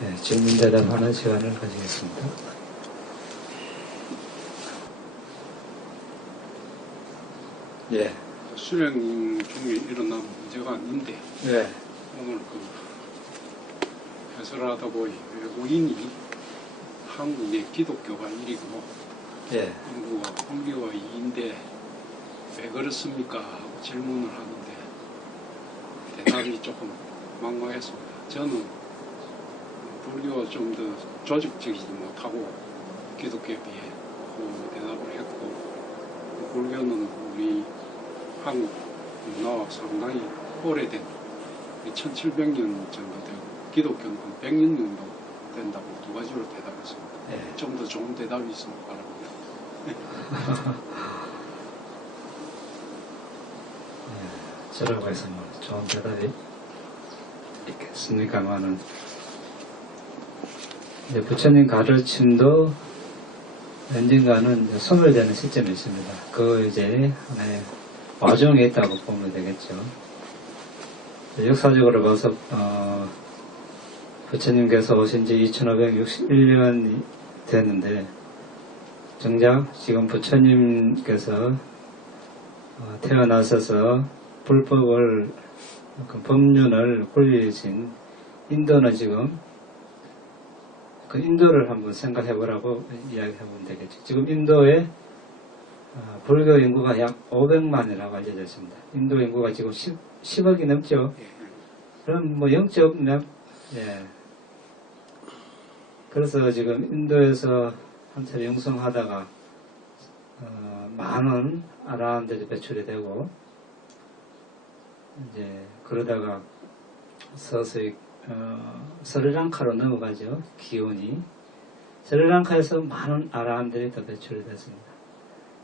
네, 질문 대답하는 시간을 가지겠습니다. 예. 수령 중에 일어난 문제가 아닌데 예. 오늘 해설하다 보니 외국인이 한국의 기독교가 1위고 예. 인구가 불교가 2인데 왜 그렇습니까? 하고 질문을 하는데 대답이 조금 막막했습니다. 저는 불교가 좀 더 조직적이지 못하고 기독교에 비해 그 대답을 했고, 불교는 우리 한국 문화와 상당히 오래된 1700년 정도 되고 기독교는 한 100년 정도 된다고 두 가지로 대답했습니다. 예. 좀 더 좋은 대답이 있으면 바랍니다. 저라고 해서 뭐 좋은 대답이 있겠습니까만은, 이제 부처님 가르침도 언젠가는 이제 소멸되는 시점이 있습니다. 그 이제 하나의 와중에 있다고 보면 되겠죠. 역사적으로 봐서 부처님께서 오신 지 2561년이 됐는데, 정작 지금 부처님께서 태어나셔서 불법을, 그 법륜을 굴리신 인도는 지금 그 인도를 한번 생각해 보라고 이야기해 보면 되겠죠. 지금 인도에 불교 인구가 약 500만이라고 알려져 있습니다. 인도 인구가 지금 10억이 넘죠. 그럼 뭐 0점 몇, 예. 그래서 지금 인도에서 한참 영성하다가 많은 아라한들이 배출이 되고, 이제 그러다가 서서히 스리랑카로 넘어가죠. 기운이 스리랑카에서 많은 아라한들이 더 배출이 됐습니다.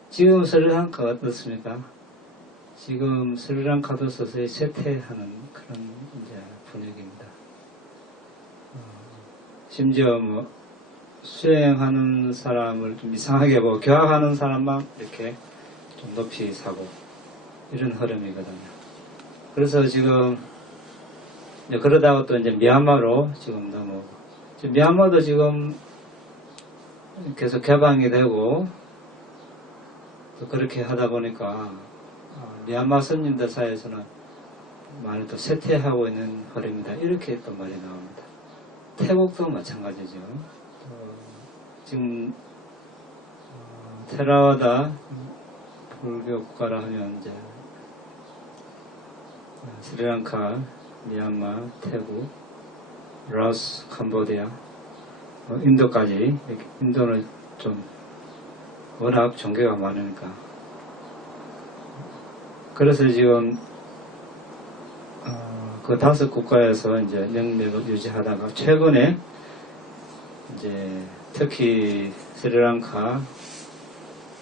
지금 스리랑카가 어떻습니까? 지금 스리랑카도 서서히 쇠퇴하는 그런 이제 분위기입니다. 심지어 뭐 수행하는 사람을 좀 이상하게 보고 교학하는 사람만 이렇게 좀 높이 사고 이런 흐름이거든요. 그래서 지금 그러다가 또 이제 미얀마로 지금 넘어오고, 미얀마도 지금 계속 개방이 되고, 또 그렇게 하다 보니까 미얀마 스님들 사이에서는 많이 또 쇠퇴하고 있는 흐름이다, 이렇게 또 말이 나옵니다. 태국도 마찬가지죠. 지금 테라와다 불교 국가라 하면 이제 스리랑카, 미얀마, 태국, 라오스, 캄보디아, 인도까지. 이렇게 인도는 좀 워낙 종교가 많으니까. 그래서 지금 그 5국가에서 이제 명맥을 유지하다가 최근에 이제 특히 스리랑카,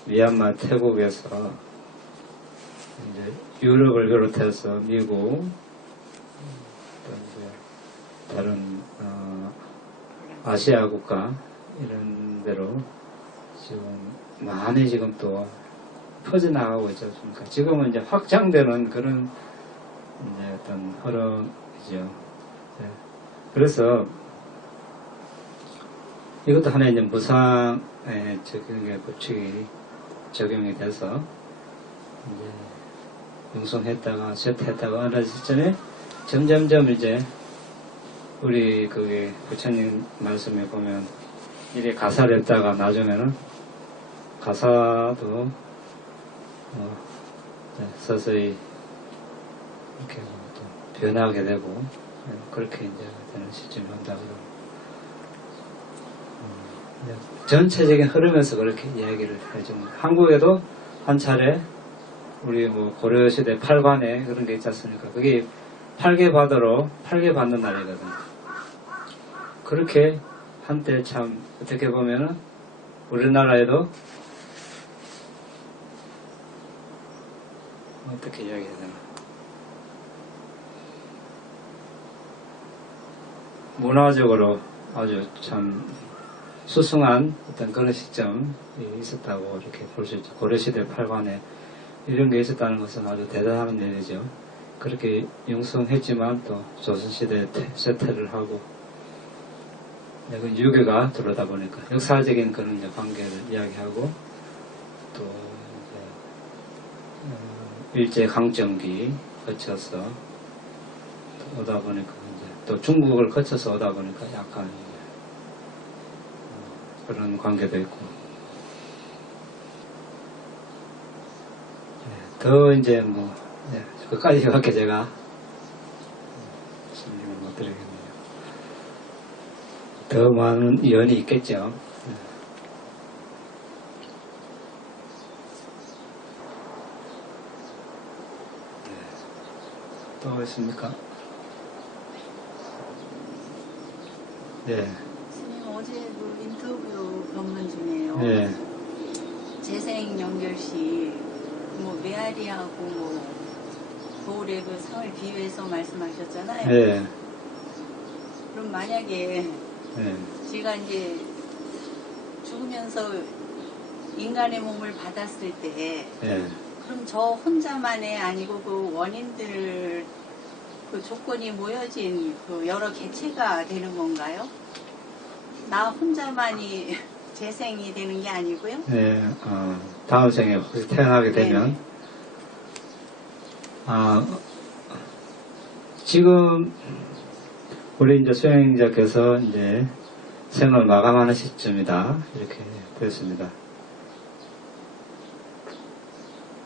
미얀마, 태국에서 이제 유럽을 비롯해서 미국, 또 이제 다른 아시아 국가 이런 데로 지금 많이 지금 또 퍼져나가고 있지 않습니까? 지금은 이제 확장되는 그런 이제 어떤 흐름이죠. 네. 그래서 이것도 하나의 이제 무상의 적용의 법칙이 적용이 돼서 이제 융성했다가 쇠퇴했다가 어느 시점에 점점점 이제 우리 그게 부처님 말씀에 보면 이래 가사를 했다가 나중에는 가사도 서서히 이렇게 또 변하게 되고 그렇게 이제 되는 시점이 온다고. 전체적인 흐름에서 그렇게 이야기를 해줍니다. 한국에도 한 차례 우리 뭐 고려시대 8관에 그런 게 있지 않습니까? 그게 8개 바다로 8개 받는 날이거든요. 그렇게 한때 참 어떻게 보면은 우리나라에도 어떻게 이야기해야 되나, 문화적으로 아주 참 수승한 어떤 그런 시점이 있었다고 이렇게 볼 수 있죠. 고려시대 8관에 이런 게 있었다는 것은 아주 대단한 일이죠. 그렇게 융성했지만 또 조선시대에 쇠퇴를 하고 그 유교가 들어오다 보니까 역사적인 그런 이제 관계를 이야기하고 또 이제 일제 강점기 거쳐서 오다 보니까 이제 또 중국을 거쳐서 오다 보니까 약간 이제 그런 관계도 있고 더 이제 뭐 그까지밖에 제가 설명을 못 드리겠네요. 더 많은 연이 있겠죠. 또 있습니까? 네. 스님 어제 그 인터뷰 본문 중에요. 네. 재생 연결시 뭐 메아리하고 거울의 그 상을 비유해서 말씀하셨잖아요. 네. 그럼 만약에 네. 제가 이제 죽으면서 인간의 몸을 받았을 때 네. 그럼 저 혼자만의 아니고 그 원인들 그 조건이 모여진 그 여러 개체가 되는 건가요? 나 혼자만이 재생이 되는 게 아니고요? 네. 다음 생에 혹시 태어나게 되면 네. 지금 우리 이제 수행자께서 이제 생을 마감하는 시점이다 이렇게 되었습니다.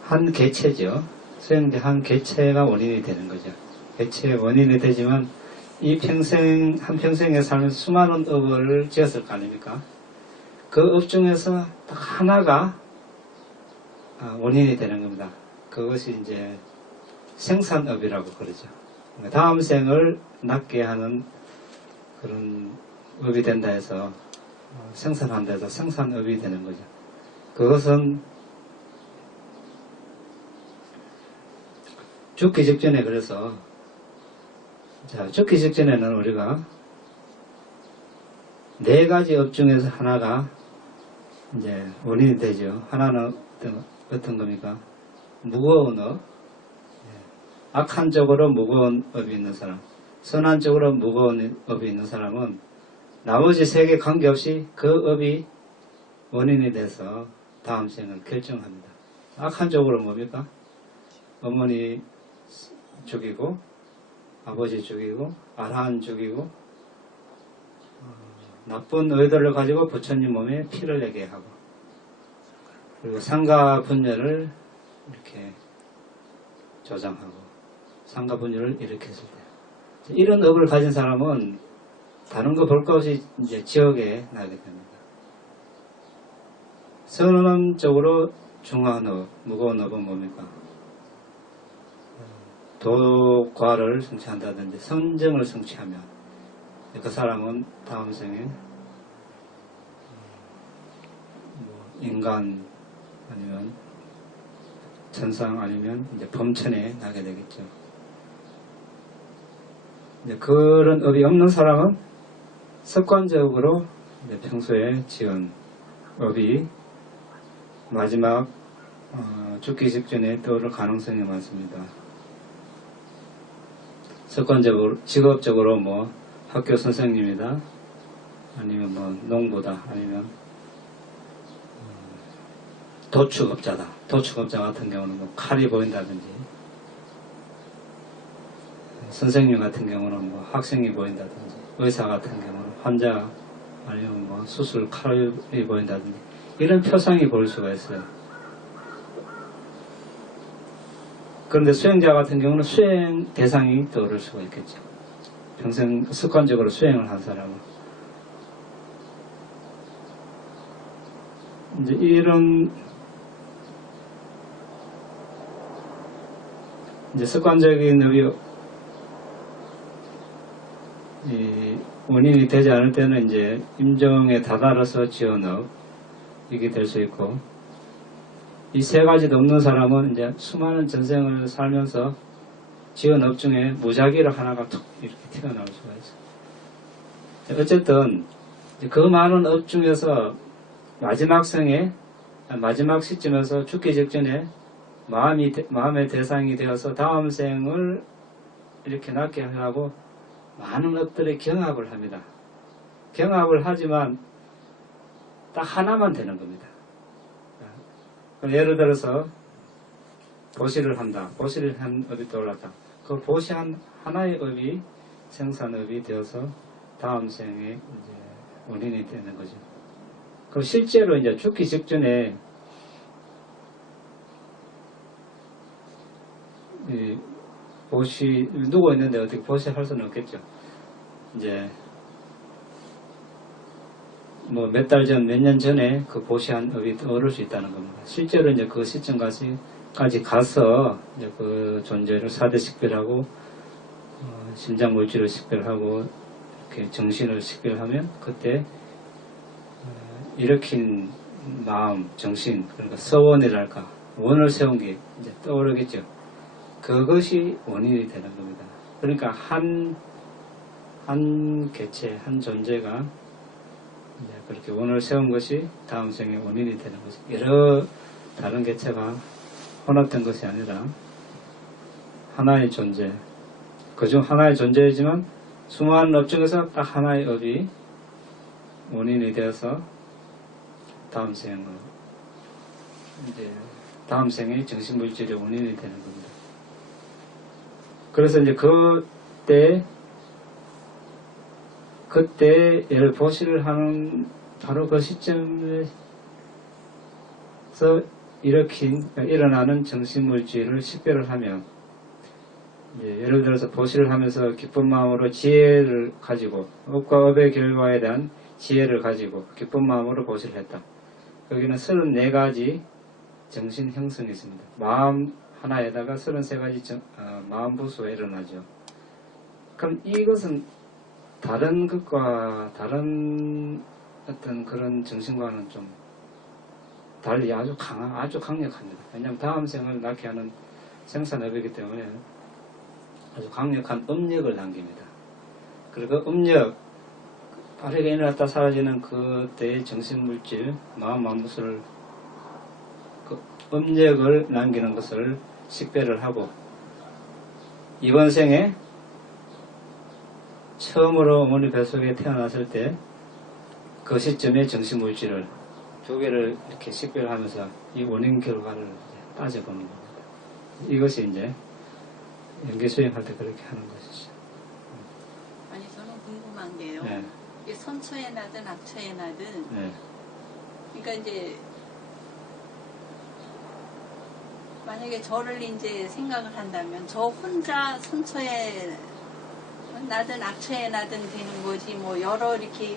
한 개체죠. 수행자 한 개체가 원인이 되는 거죠. 개체의 원인이 되지만 이 평생 한 평생에 살면서 수많은 업을 지었을 거 아닙니까? 그 업 중에서 딱 하나가 원인이 되는 겁니다. 그것이 이제 생산업이라고 그러죠. 다음 생을 낳게 하는 그런 업이 된다 해서 생산한다 해서 생산업이 되는 거죠. 그것은 죽기 직전에 그래서 죽기 직전에는 우리가 네 가지 업 중에서 하나가 이제 원인이 되죠. 하나는 어떤 겁니까? 무거운 업, 악한 쪽으로 무거운 업이 있는 사람, 선한 쪽으로 무거운 업이 있는 사람은 나머지 세 개 관계없이 그 업이 원인이 돼서 다음 생을 결정합니다. 악한 쪽으로 뭡니까? 어머니 죽이고, 아버지 죽이고, 아라한 죽이고, 나쁜 의도를 가지고 부처님 몸에 피를 내게 하고, 그리고 상가 분열을 이렇게 조장하고, 상가 분열을 일으켰을 때, 이런 업을 가진 사람은 다른 거 볼 것 없이 이제 지옥에 나게 됩니다. 선언 쪽으로 중한 업, 무거운 업은 뭡니까? 도과를 성취한다든지 선정을 성취하면 그 사람은 다음 생에 인간 아니면 천상 아니면 이제 범천에 나게 되겠죠. 이제 그런 업이 없는 사람은 습관적으로 이제 평소에 지은 업이 마지막 죽기 직전에 떠오를 가능성이 많습니다. 습관적으로, 직업적으로 뭐 학교 선생님이다, 아니면 뭐 농부다, 아니면 도축업자다. 도축업자 같은 경우는 뭐 칼이 보인다든지, 선생님 같은 경우는 뭐 학생이 보인다든지, 의사 같은 경우는 환자 아니면 뭐 수술 칼이 보인다든지 이런 표상이 보일 수가 있어요. 그런데 수행자 같은 경우는 수행 대상이 떠오를 수가 있겠죠. 평생 습관적으로 수행을 한 사람은. 이제 이런 이제 습관적인 업이 원인이 되지 않을 때는 이제 임종에 다다라서 지은 업이게 될 수 있고, 이 세 가지도 없는 사람은 이제 수많은 전생을 살면서 지은 업 중에 무작위로 하나가 툭 이렇게 튀어나올 수가 있어요. 어쨌든 그 많은 업 중에서 마지막 생에, 마지막 시점에서 죽기 직전에 마음의 대상이 되어서 다음 생을 이렇게 낳게 하려고 많은 업들의 경합을 합니다. 경합을 하지만 딱 하나만 되는 겁니다. 예를 들어서 보시를 한다. 보시를 한 업이 떠올랐다. 그 보시 하나의 업이 생산업이 되어서 다음 생에 이제 원인이 되는 거죠. 그럼 실제로 이제 죽기 직전에 이 보시 누워 있는데 어떻게 보시 할 수는 없겠죠. 이제 뭐 몇 달 전, 몇 년 전에 그 보시한 업이 떠오를 수 있다는 겁니다. 실제로 이제 그 시점까지 가서 이제 그 존재를 사대 식별하고 심장 물질을 식별하고 이렇게 정신을 식별하면 그때 일으킨 마음, 정신, 그러니까 서원이랄까 원을 세운 게 이제 떠오르겠죠. 그것이 원인이 되는 겁니다. 그러니까 한 개체, 한 존재가 이제 그렇게 원을 세운 것이 다음 생의 원인이 되는 거죠. 여러 다른 개체가 혼합된 것이 아니라 하나의 존재, 그중 하나의 존재이지만 수많은 업 중에서 딱 하나의 업이 원인이 되어서 다음 생의 정신물질의 원인이 되는 겁니다. 그래서 이제 그때 예를 보시를 하는 바로 그 시점에서 일어나는 정신물질을 식별을 하면 예를 들어서 보시를 하면서 기쁜 마음으로 지혜를 가지고 업과 업의 결과에 대한 지혜를 가지고 기쁜 마음으로 보시를 했다. 여기는 34가지 정신 형성이 있습니다. 마음 하나에다가 33가지 마음 부수가 일어나죠. 그럼 이것은 다른 것과 다른 어떤 그런 정신과는 좀 달리 아주 강력합니다. 왜냐하면 다음 생을 낳게 하는 생산업이기 때문에 아주 강력한 업력을 남깁니다. 그리고 그 업력, 빠르게 일어났다 사라지는 그때의 정신물질, 마음부수를 그 업력을 남기는 것을 식별을 하고 이번 생에 처음으로 어머니 뱃속에 태어났을 때 그 시점에 정신물질을 두 개를 이렇게 식별하면서 이 원인 결과를 따져보는 겁니다. 이것이 이제 연계 수행할 때 그렇게 하는 것이죠. 아니 저는 궁금한 게요. 네. 이게 선처에 나든 악처에 나든 네. 그러니까 이제 만약에 저를 이제 생각을 한다면 저 혼자 선처에 나든 악처에 나든 되는 거지 뭐 여러 이렇게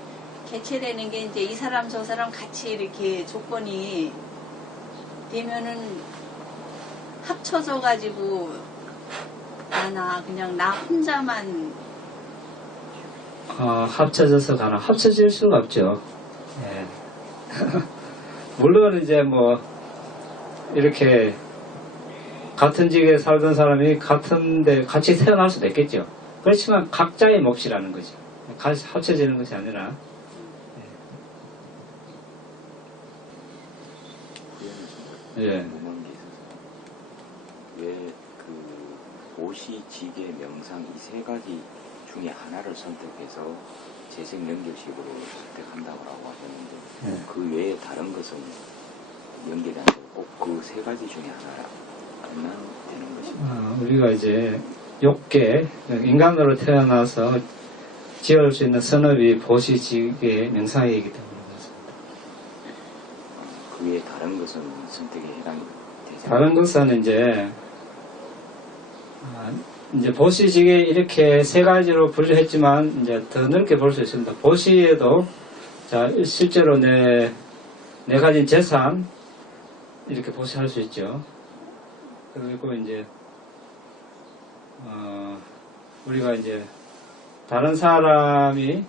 개체되는 게 이제 이 사람 저 사람 같이 이렇게 조건이 되면은 합쳐져 가지고 그냥 나 혼자만 합쳐져서 합쳐질 수가 없죠. 예. 물론 이제 뭐 이렇게 같은 지역에 살던 사람이 같은데 같이 태어날 수도 있겠죠. 그렇지만 각자의 몫이라는 거죠. 같이 합쳐지는 것이 아니라. 예. 궁금한 게 있어서 왜 그 보시, 지계, 명상 이 세 가지 중에 하나를 선택해서 재생 연결식으로 선택한다고 하셨는데 그 외에 다른 것은 연결이 안 되고 꼭 그 세 가지 중에 하나만 되는 것입니다. 우리가 이제 욕계, 인간으로 태어나서 지을 수 있는 선업이 보시, 지계, 명상이기 때문에 그렇습니다. 그 외에 다른 것은 선택에 해당이 되지 않습니다. 다른 것은 이제 보시지게 이렇게 세 가지로 분류했지만 이제 더 넓게 볼 수 있습니다. 보시에도 실제로 내 가진 재산 이렇게 보시할 수 있죠. 그리고 이제 우리가 이제 다른 사람이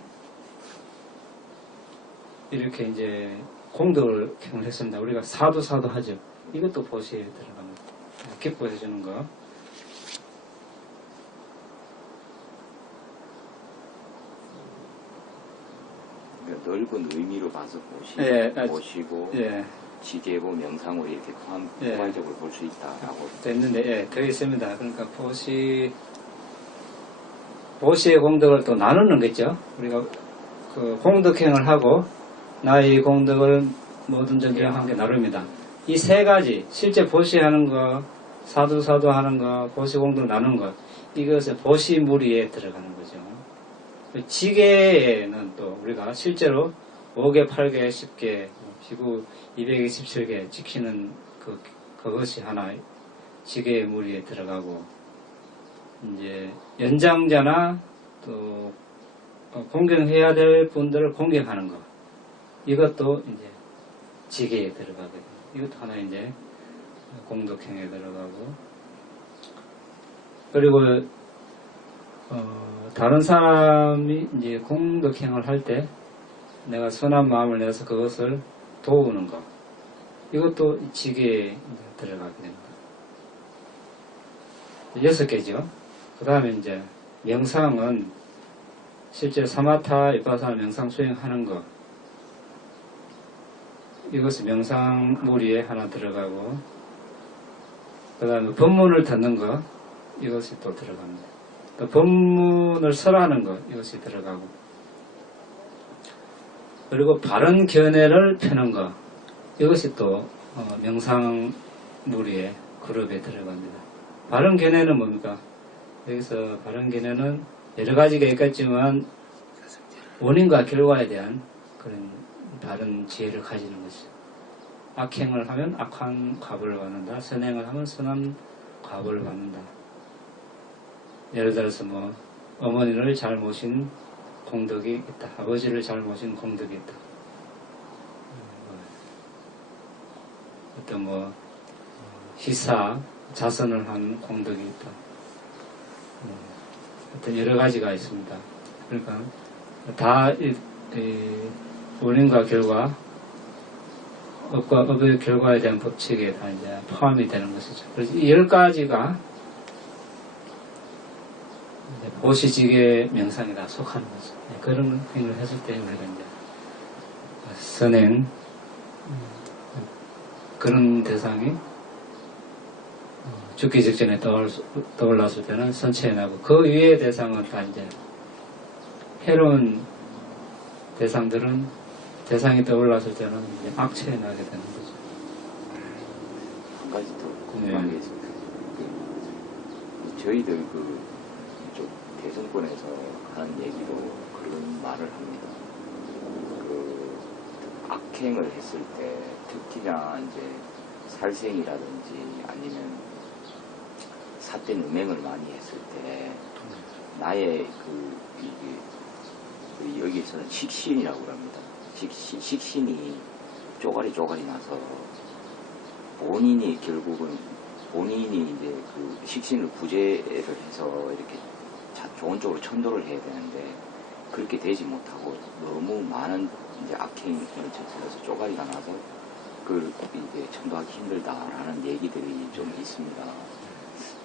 이렇게 이제 공덕을 경험했습니다. 우리가 사도 하죠. 이것도 보시에 들어갑니다. 기뻐해 주는 거. 넓은 의미로 봐서 보시고 지계보 명상으로 이렇게 포괄적으로 볼 수 있다라고 됐는데 되어 있습니다. 그러니까 보시의 공덕을 또 나누는 거죠. 우리가 그 공덕행을 하고 나의 공덕을 모든 전쟁한 게 나름이다. 이 세 가지 실제 보시하는 거, 사두 하는 거, 보시공덕 나눈 거, 이것은 보시무리에 들어가는 거죠. 지게에는 또 우리가 실제로 5개, 8개, 10개, 비구 227개 지키는 그것이 하나 지게의 무리에 들어가고, 이제 연장자나 또 공경해야 될 분들을 공경하는 거, 이것도 이제 지게에 들어가게 됩니다. 이것도 하나 이제 공덕행에 들어가고, 그리고 다른 사람이 이제 공덕행을 할 때 내가 선한 마음을 내서 그것을 도우는 것, 이것도 지게에 들어가게 됩니다. 6개죠. 그 다음에 이제 명상은 실제 사마타 위파사나 명상 수행하는 것, 이것이 명상 무리에 하나 들어가고, 그 다음에 법문을 듣는 것, 이것이 또 들어갑니다. 또 법문을 설하는 것, 이것이 들어가고, 그리고 바른 견해를 펴는 것, 이것이 또 명상 무리의 그룹에 들어갑니다. 바른 견해는 뭡니까? 여기서 바른 견해는 여러 가지가 있겠지만 원인과 결과에 대한 그런 바른 지혜를 가지는 것이죠. 악행을 하면 악한 과보를 받는다. 선행을 하면 선한 과보를 받는다. 예를 들어서 뭐 어머니를 잘 모신 공덕이 있다. 아버지를 잘 모신 공덕이 있다. 어떤 뭐 희사, 자선을 한 공덕이 있다. 어떤 여러 가지가 있습니다. 그러니까 다 이 원인과 결과, 업과 업의 결과에 대한 법칙에 다 이제 포함이 되는 것이죠. 그래서 이 10가지가 보시지게 명상에 다 속하는 거죠. 그런 행위를 했을 때 우리가 이제 선행, 그런 대상이 죽기 직전에 떠올랐을 때는 선체에 나고, 그 위의 대상은 다 이제 해로운 대상들은 대상이 떠올랐을 때는 이제 악체에 나게 되는 거죠. 한 가지 더 궁금한 게 있습니다. 저희들 이쪽 대선권에서 하는 얘기로 그런 말을 합니다. 악행을 했을 때, 특히나 이제 살생이라든지 아니면 삿된 음행을 많이 했을 때, 나의 여기에서는 식신이라고 합니다. 식신이 쪼가리 나서 결국은 본인이 이제 그 식신을 구제를 해서 이렇게 좋은 쪽으로 천도를 해야 되는데, 그렇게 되지 못하고 너무 많은 이제 악행을 저질러서 쪼가리가 나서 이제 천도하기 힘들다라는 얘기들이 좀 있습니다.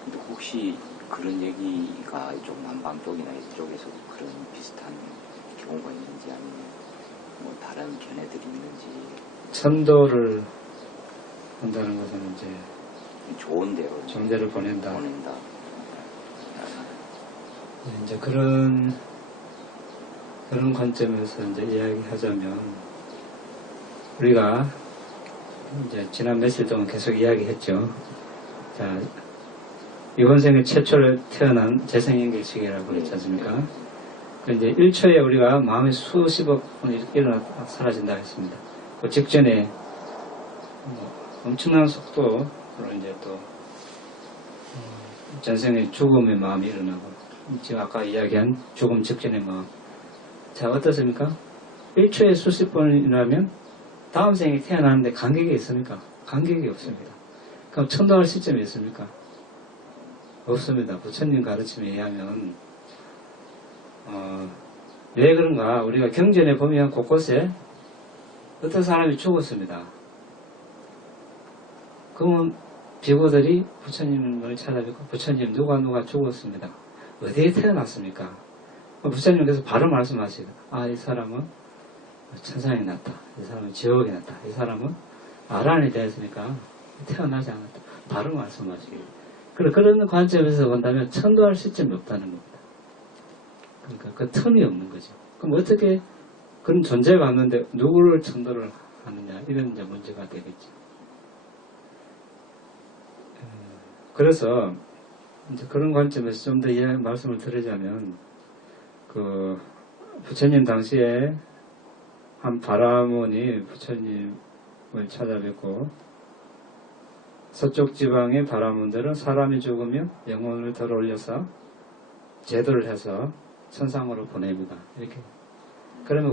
근데 혹시 그런 얘기가 좀 남방 쪽이나 이쪽에서 그런 비슷한 경우가 있는지, 아니면 뭐 다른 견해들이 있는지. 천도를 한다는 것은 이제 좋은 데로 보낸다. 이제 그런 관점에서 이제 이야기하자면, 우리가 이제 지난 며칠 동안 계속 이야기했죠. 자, 이번 생에 최초로 태어난 재생연결식이라고 그랬지 않습니까? 이제 1초에 우리가 마음이 수십억 일어나 사라진다 했습니다. 그 직전에 엄청난 속도로 이제 또 전생의 죽음의 마음이 일어나고, 지금 아까 이야기한 죽음 직전의 마음. 자, 어떻습니까? 1초에 수십 번이라면 다음 생에 태어나는데 간격이 있습니까? 간격이 없습니다. 그럼 천도할 시점이 있습니까? 없습니다. 부처님 가르침에 의하면 왜 그런가? 우리가 경전에 보면 곳곳에 어떤 사람이 죽었습니다. 그러면 비구들이 부처님을 찾아뵙고, 부처님 누가 죽었습니다. 어디에 태어났습니까? 부처님께서 바로 말씀하시고, 이 사람은 천상에 났다. 이 사람은 지옥에 났다. 이 사람은 아란이 되었으니까 태어나지 않았다. 바로 말씀하시고. 그런 관점에서 본다면 천도할 시점이 없다는 겁니다. 그러니까 그 틈이 없는 거죠. 그럼 어떻게 그런 존재가 없는데 누구를 천도를 하느냐 이런 이제 문제가 되겠죠. 그래서 이제 그런 관점에서 좀 더 말씀을 드리자면 그 부처님 당시에 한 바라문이 부처님을 찾아뵙고 서쪽 지방의 바라문들은 사람이 죽으면 영혼을 들어 올려서 제도를 해서 천상으로 보냅니다. 이렇게. 그러면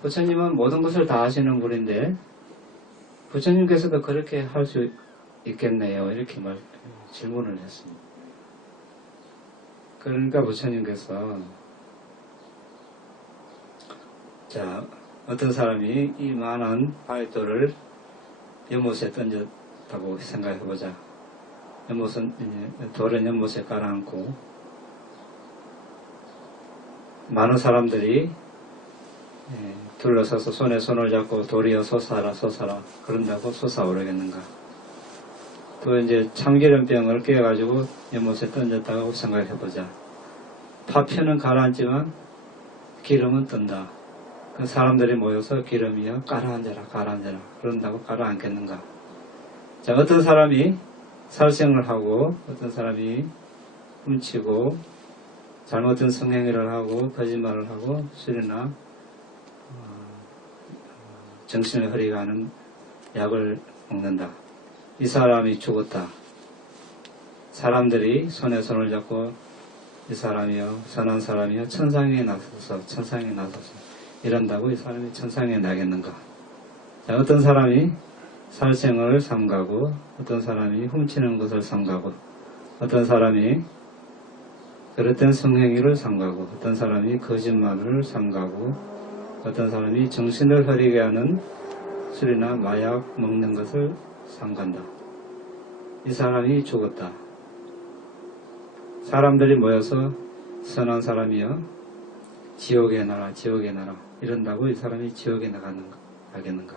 부처님은 모든 것을 다 하시는 분인데 부처님께서도 그렇게 할 수 있겠네요. 이렇게 질문을 했습니다. 그러니까 부처님께서 자, 어떤 사람이 이 많은 바위돌을 연못에 던졌다고 생각해보자. 돌은 연못에 깔아앉고 많은 사람들이 둘러서서 손에 손을 잡고 돌이여 솟아라 그런다고 솟아오르겠는가. 또 이제 참기름병을 깨가지고 연못에 던졌다고 생각해보자. 파편은 가라앉지만 기름은 뜬다. 그 사람들이 모여서 기름이여 가라앉아라 그런다고 가라앉겠는가. 자, 어떤 사람이 살생을 하고 어떤 사람이 훔치고 잘못된 성행위를 하고 거짓말을 하고 술이나 정신을 흐리게 하는 약을 먹는다. 이 사람이 죽었다. 사람들이 손에 손을 잡고 이 사람이요 선한 사람이요 천상에 나서서 이런다고 이 사람이 천상에 나겠는가. 자, 어떤 사람이 살생을 삼가고 어떤 사람이 훔치는 것을 삼가고 어떤 사람이 그릇된 성행위를 삼가고 어떤 사람이 거짓말을 삼가고 어떤 사람이 정신을 흐리게 하는 술이나 마약 먹는 것을 삼간다. 이 사람이 죽었다. 사람들이 모여서 선한 사람이여 지옥에 나라 이런다고 이 사람이 지옥에 가겠는가.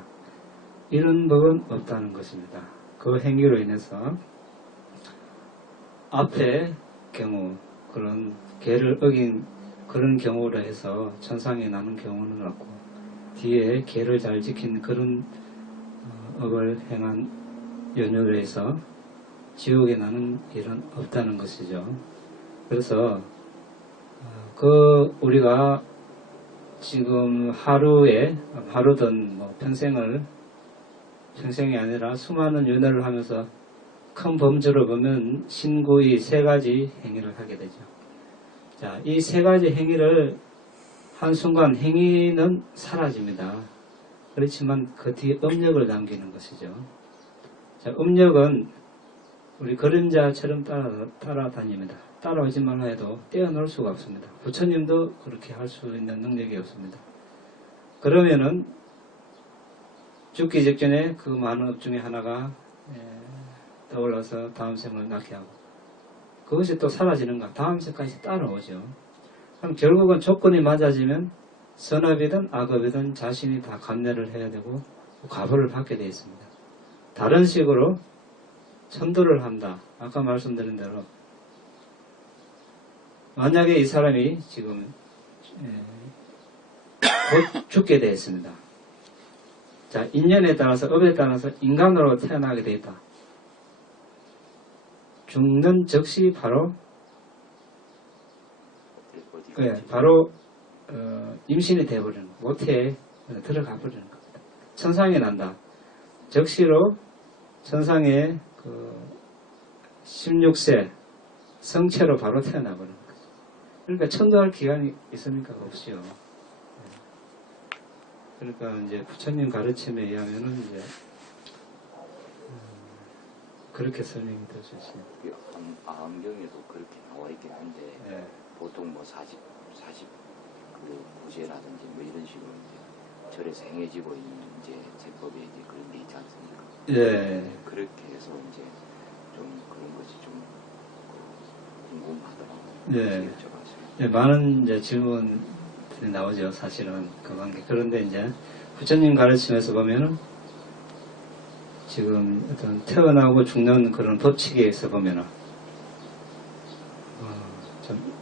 이런 법은 없다는 것입니다. 그 행위로 인해서 앞에 경우 그런 계를 어긴 그런 경우로 해서 천상에 나는 경우는 없고 뒤에 계를 잘 지킨 그런 업을 행한 연유로 해서 지옥에 나는 일은 없다는 것이죠. 그래서 우리가 지금 하루든 평생이 아니라 수많은 연애를 하면서 큰 범주로 보면 신구의 3가지 행위를 하게 되죠. 자, 이 3가지 행위를 한순간 행위는 사라집니다. 그렇지만 그 뒤에 업력을 남기는 것이죠. 자, 업력은 우리 그림자처럼 따라다닙니다. 따라오지 말라 해도 떼어놓을 수가 없습니다. 부처님도 그렇게 할 수 있는 능력이 없습니다. 그러면은 죽기 직전에 그 많은 업 중에 하나가 떠올라서 다음 생을 낳게 하고 그것이 또 사라지는가 다음 생까지 따라오죠. 그럼 결국은 조건이 맞아지면 선업이든 악업이든 자신이 다 감내를 해야 되고 과보를 받게 되어 있습니다. 다른 식으로 천도를 한다. 아까 말씀드린 대로 만약에 이 사람이 지금 곧 죽게 되어 있습니다. 자, 인연에 따라서 업에 따라서 인간으로 태어나게 되어 있다. 죽는 즉시 바로 임신이 되어버리는 모태에 들어가 버리는 겁니다. 천상에 난다. 즉시로 천상에 16세 성체로 바로 태어나버리는 거죠. 그러니까 천도할 기간이 있습니까? 없지요. 그러니까 이제 부처님 가르침에 의하면은 이제 그렇게 설명이 될 수 있습니다. 아함경에도 그렇게 나와 있긴 한데 네. 보통 뭐 40 그 구제라든지 뭐 이런 식으로 이제 절에서 행해지고 있는 이제 제법에 이제 그런 게 있지 않습니까? 예. 그렇게 해서 이제 좀 그런 것이 좀 궁금하더라고요. 네. 여쭤봤어요. 예, 많은 이제 질문들이 나오죠. 사실은 그 관계. 그런데 이제 부처님 가르침에서 보면은 지금 어떤 태어나고 죽는 그런 법칙에서 보면은 좀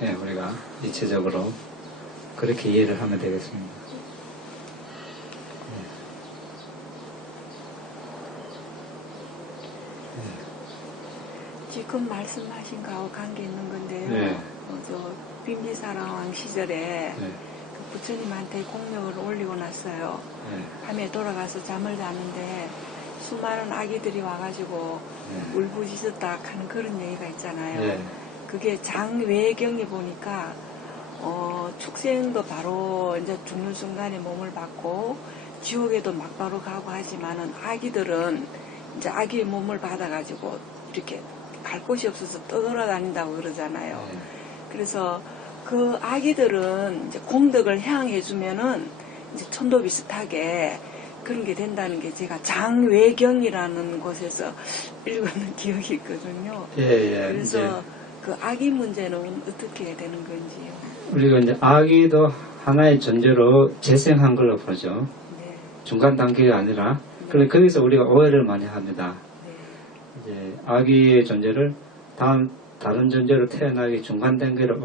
우리가 일체적으로 그렇게 이해를 하면 되겠습니다. 지금 말씀하신 거하고 관계 있는 건데요. 네. 저 빈비사랑왕 시절에 네. 그 부처님한테 공명을 올리고 났어요. 네. 밤에 돌아가서 잠을 자는데 수많은 아기들이 와가지고 네. 울부짖었다 하는 그런 얘기가 있잖아요. 네. 그게 장외경에 보니까 축생도 바로 이제 죽는 순간에 몸을 받고 지옥에도 막바로 가고 하지만은 아기들은 이제 아기의 몸을 받아가지고 이렇게 갈 곳이 없어서 떠돌아다닌다고 그러잖아요. 네. 그래서 그 아기들은 이제 공덕을 향해주면은 이제 천도 비슷하게 그런 게 된다는 게 제가 장외경이라는 곳에서 읽었는 기억이 있거든요. 예, 예. 그래서 이제 그 아기 문제는 어떻게 되는 건지요? 우리가 이제 아기도 하나의 존재로 재생한 걸로 보죠. 네, 중간 단계가 아니라. 그런데 거기서 우리가 오해를 많이 합니다. 네, 이제 아기의 존재를 다른 존재로 태어나기 중간 단계로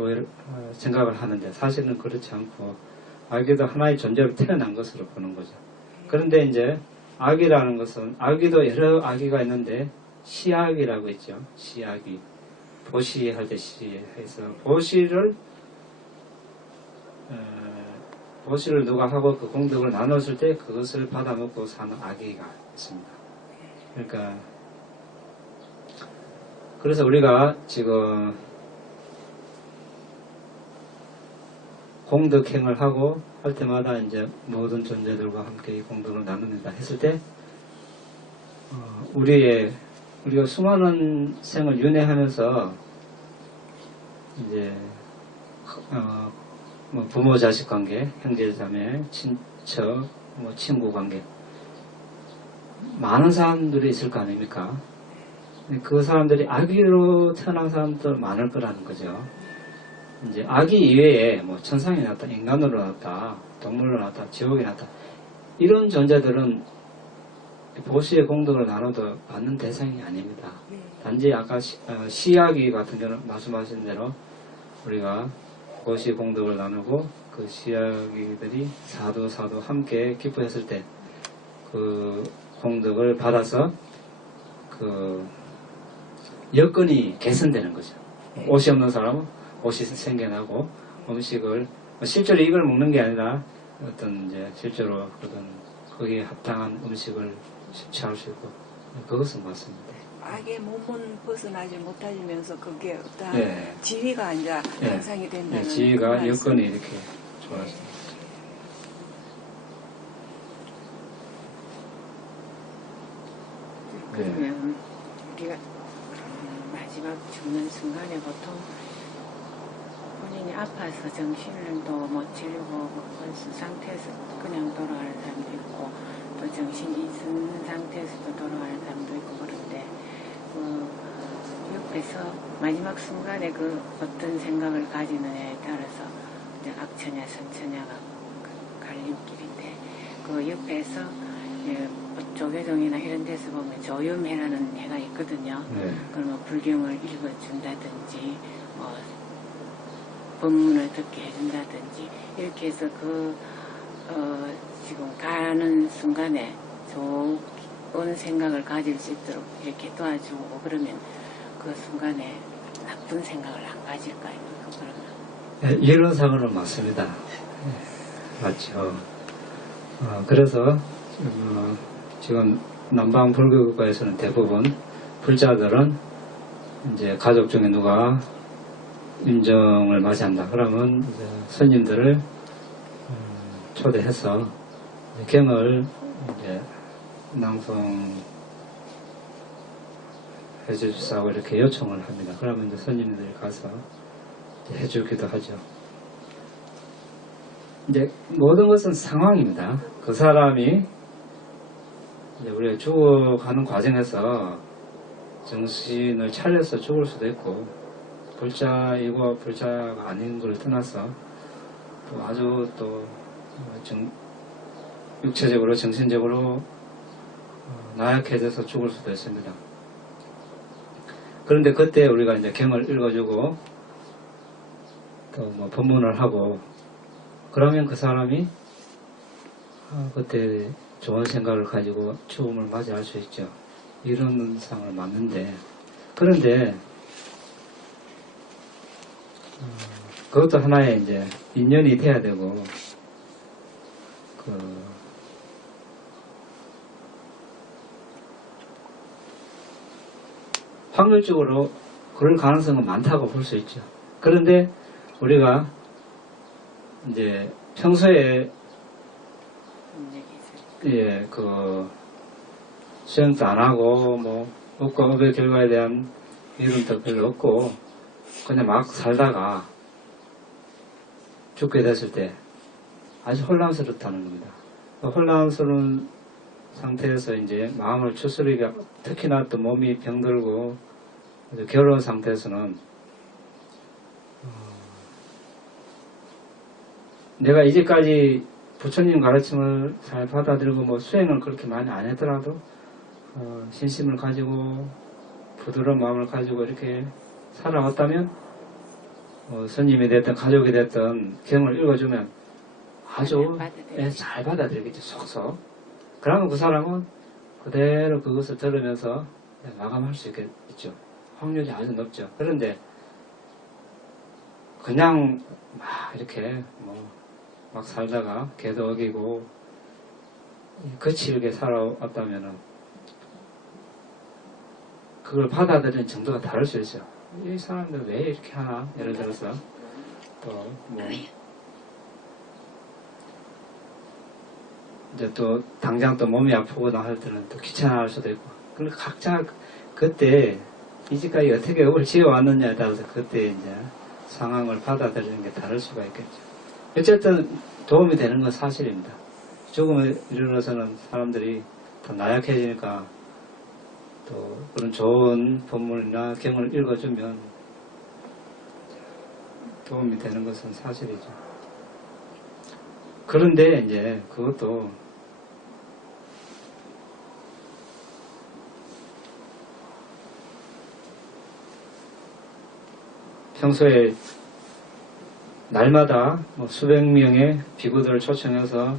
생각을 하는데 사실은 그렇지 않고 아기도 하나의 존재로 태어난 것으로 보는 거죠. 그런데 이제 아기라는 것은 아기도 여러 아기가 있는데 시아기라고 있죠. 시아기. 보시할 때 시해서 보시를 누가 하고 그 공덕을 나눴을 때 그것을 받아먹고 사는 아기가 있습니다. 그러니까 그래서 우리가 지금 공덕행을 하고 할 때마다 이제 모든 존재들과 함께 이 공덕을 나눕니다 했을 때 우리가 수많은 생을 윤회하면서 이제 뭐 부모 자식 관계, 형제 자매, 친척, 뭐 친구 관계 많은 사람들이 있을 거 아닙니까? 그 사람들이 아기로 태어난 사람들 많을 거라는 거죠. 이제 아기 이외에 뭐 천상이 났다, 인간으로 났다, 동물로 났다, 지옥이 났다 이런 존재들은 보시의 공덕을 나눠도 받는 대상이 아닙니다. 단지 아까 시아기 같은 경우는 말씀하신 대로 우리가 보시의 공덕을 나누고 그 시아기들이 사도 함께 기뻐했을 때 그 공덕을 받아서 그 여건이 개선되는 거죠. 옷이 없는 사람은 옷이 생겨나고 음식을 실제로 이걸 먹는 게 아니라 어떤 이제 실제로 어떤 거기에 합당한 음식을 취할 수 있고 그것은 맞습니다. 아기의 몸은 벗어나지 못하면서 그게 어떤 네. 지위가 이제 네. 향상이 된다는 네, 지위가 그 말씀. 여건이 이렇게 좋아서 그러면 우리가 마지막 죽는 순간에 보통 본인이 아파서 정신도 못 차리고 그 상태에서 그냥 돌아가는 사람도 있고 또 정신이 있는 상태에서도 돌아가는 사람도 있고 그런데 그 옆에서 마지막 순간에 그 어떤 생각을 가지느냐에 따라서 이제 악처냐 선처냐가 갈림길인데 그 옆에서 조계종이나 이런 데서 보면 조염해라는 해가 있거든요. 네. 그러면 불경을 읽어준다든지 법문을 듣게 해준다든지 이렇게 해서 지금 가는 순간에 좋은 생각을 가질 수 있도록 이렇게 도와주고 그러면 그 순간에 나쁜 생각을 안 가질까요? 그러면 이론상으로는 맞습니다. 맞죠. 그래서 지금 남방 불교국가에서는 대부분 불자들은 이제 가족 중에 누가 임정을 맞이한다. 그러면 이제 스님들을 초대해서 경을 이제 낭송해 주시라고 이렇게 요청을 합니다. 그러면 이제 스님들이 가서 해주기도 하죠. 이제 모든 것은 상황입니다. 그 사람이 이제 우리가 죽어가는 과정에서 정신을 차려서 죽을 수도 있고 불자이고 불자가 아닌 걸 떠나서 또 아주 또 육체적으로 정신적으로 나약해져서 죽을 수도 있습니다. 그런데 그때 우리가 이제 경을 읽어주고 또 뭐 법문을 하고 그러면 그 사람이 그때 좋은 생각을 가지고 죽음을 맞이할 수 있죠. 이런 상을 맞는데, 그런데 그것도 하나의 이제 인연이 돼야 되고, 확률적으로 그럴 가능성은 많다고 볼 수 있죠. 그런데 우리가 이제 평소에 수행도 안 하고 업과 업의 결과에 대한 이론도 별로 없고 그냥 막 살다가 죽게 됐을 때 아주 혼란스럽다는 겁니다. 혼란스러운 상태에서 이제 마음을 추스르기가, 특히나 또 몸이 병들고 괴로운 상태에서는 내가 이제까지 부처님 가르침을 잘 받아들이고 수행을 그렇게 많이 안 했더라도 신심을 가지고 부드러운 마음을 가지고 이렇게 살아왔다면 스님이 됐든 가족이 됐든 경을 읽어주면 아주 잘 받아들이겠죠. 속속. 그러면 그 사람은 그대로 그것을 들으면서 마감할 수 있겠죠. 확률이 아주 높죠. 그런데 그냥 막 이렇게 막 살다가 개도 어기고 거칠게 살아왔다면은 그걸 받아들이는 정도가 다를 수 있어요. 이 사람들 왜 이렇게 하나? 예를 들어서 또 이제 또 당장 또 몸이 아프거나 할 때는 또 귀찮아할 수도 있고. 그러니까 각자 그때 이제까지 어떻게 업을 지어왔느냐에 따라서 그때 이제 상황을 받아들이는 게 다를 수가 있겠죠. 어쨌든 도움이 되는 건 사실입니다. 죽음에 이르러서는 사람들이 더 나약해지니까 또 그런 좋은 본문이나 경을 읽어주면 도움이 되는 것은 사실이죠. 그런데 이제 그것도 평소에 날마다 수백 명의 비구들을 초청해서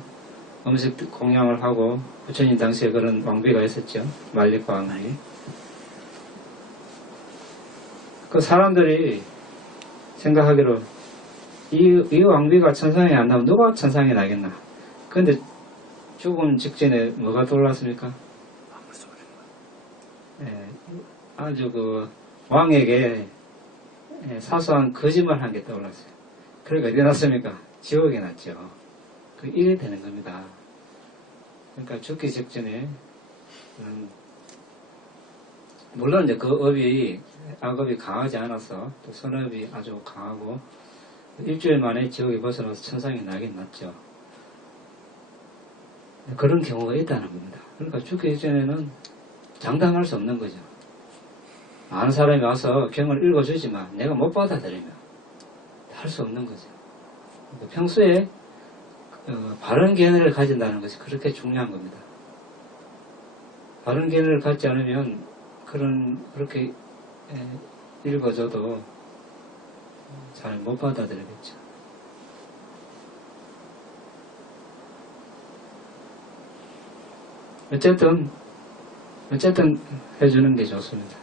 음식 공양을 하고, 부처님 당시에 그런 왕비가 있었죠. 말리과 왕비. 그 사람들이 생각하기로 이 왕비가 천상에 안 나오면 누가 천상에 나겠나. 그런데 죽음 직전에 뭐가 떠올랐습니까? 아주 왕에게 사소한 거짓말 한 게 떠올랐어요. 그러니까 어디 났습니까? 지옥에 났죠. 이래 되는 겁니다. 그러니까 죽기 직전에 물론 이제 그 업이 악업이 강하지 않아서 또 선업이 아주 강하고 일주일 만에 지옥에 벗어나서 천상에 나긴 났죠. 그런 경우가 있다는 겁니다. 그러니까 죽기 전에는 장담할 수 없는 거죠. 많은 사람이 와서 경을 읽어주지만 내가 못 받아들이면 할 수 없는 거죠. 그러니까 평소에 바른 견해를 가진다는 것이 그렇게 중요한 겁니다. 바른 견해를 갖지 않으면 그렇게 읽어줘도 잘 못 받아들이겠죠. 어쨌든 해주는 게 좋습니다.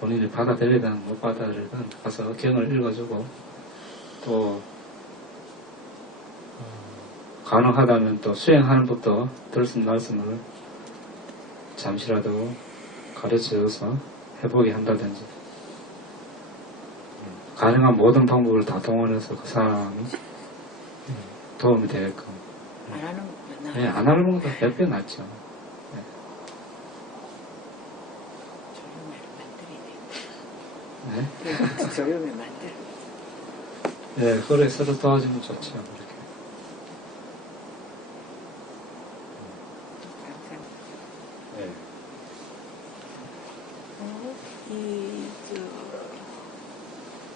본인이 받아들이든 못 받아들이든 가서 경을 읽어주고, 또 가능하다면 또 수행하는 법도 들은 말씀을 잠시라도 가르쳐줘서 해보게 한다든지, 가능한 모든 방법을 다 동원해서 그 사람이 도움이 되게끔. 안 하는 것보다 네, 안 하는 것보다 100배 낫죠. 네? 조용히 만들어. 네, 그래 서로 도와주면 좋죠. 그렇게. 네.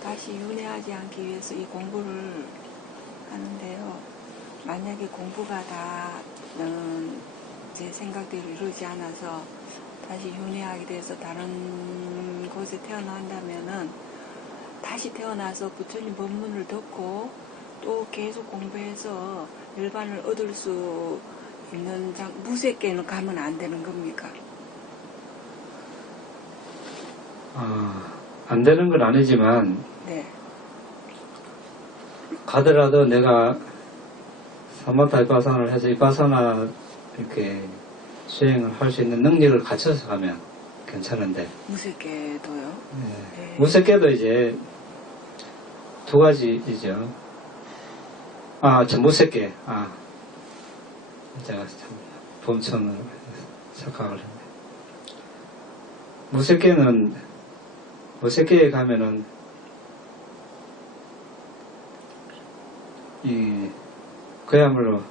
다시 윤회하지 않기 위해서 이 공부를 하는데요. 만약에 공부가 다 제 생각대로 이루지 않아서 다시 윤회하게 돼서 다른 곳에 태어난다면은 다시 태어나서 부처님 법문을 듣고 또 계속 공부해서 열반을 얻을 수 있는 무색계는 가면 안 되는 겁니까? 안 되는 건 아니지만 네. 가더라도 내가 사마타 이파사나를 해서 이파사나 이렇게 수행을 할 수 있는 능력을 갖춰서 가면 괜찮은데 무색계도요? 네. 무색계도 이제 두 가지이죠. 참 무색계. 제가 참 범천을 착각을 했네. 무색계에 가면은 그야말로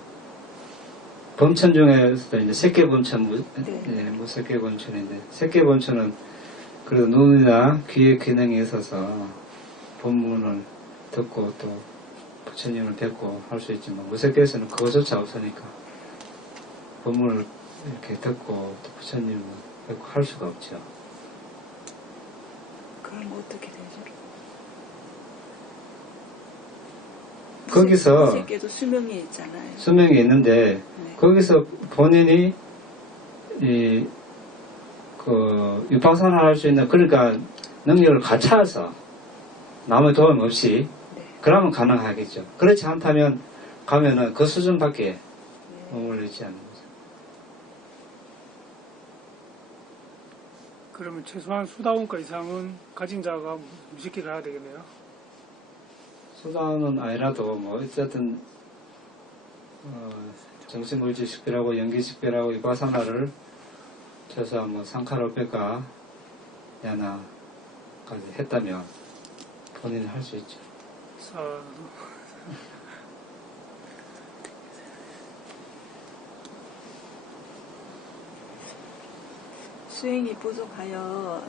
범천 중에서도 이제 색계 범천, 무색계 범천인데, 색계 범천은 그래도 눈이나 귀의 기능이 있어서 법문을 듣고 또 부처님을 뵙고 할 수 있지만, 무색계에서는 그거조차 없으니까 법문을 이렇게 듣고 또 부처님을 뵙고 할 수가 없죠. 그럼 어떻게 되죠? 거기서 무색계도 수명이 있잖아요. 수명이 있는데 거기서 본인이 유파산을 할 수 있는 그러니까 능력을 갖춰서 남의 도움 없이 그러면 가능하겠죠. 그렇지 않다면 가면은 그 수준밖에 머물르지 않는 거죠. 그러면 최소한 수다원과 이상은 가진 자가 무식기를 해야 되겠네요. 수단은 아니라도 뭐 어쨌든 정신물질식별하고 연기식별하고 이바사나를 최소한 뭐 상카로페가 야나까지 했다면 본인이 할 수 있죠. 수행이 부족하여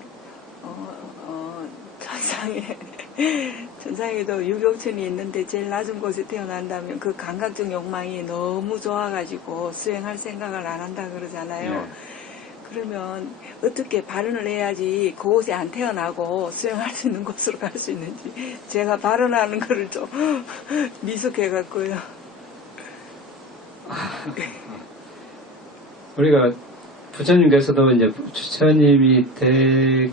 천상에도 유경천이 있는데 제일 낮은 곳에 태어난다면 그 감각적 욕망이 너무 좋아가지고 수행할 생각을 안 한다 그러잖아요. 그러면 어떻게 발언을 해야지 그곳에 안 태어나고 수행할 수 있는 곳으로 갈 수 있는지 제가 발언하는 거를 좀 미숙해갖고요. 우리가 부처님께서도 이제 부처님이 되기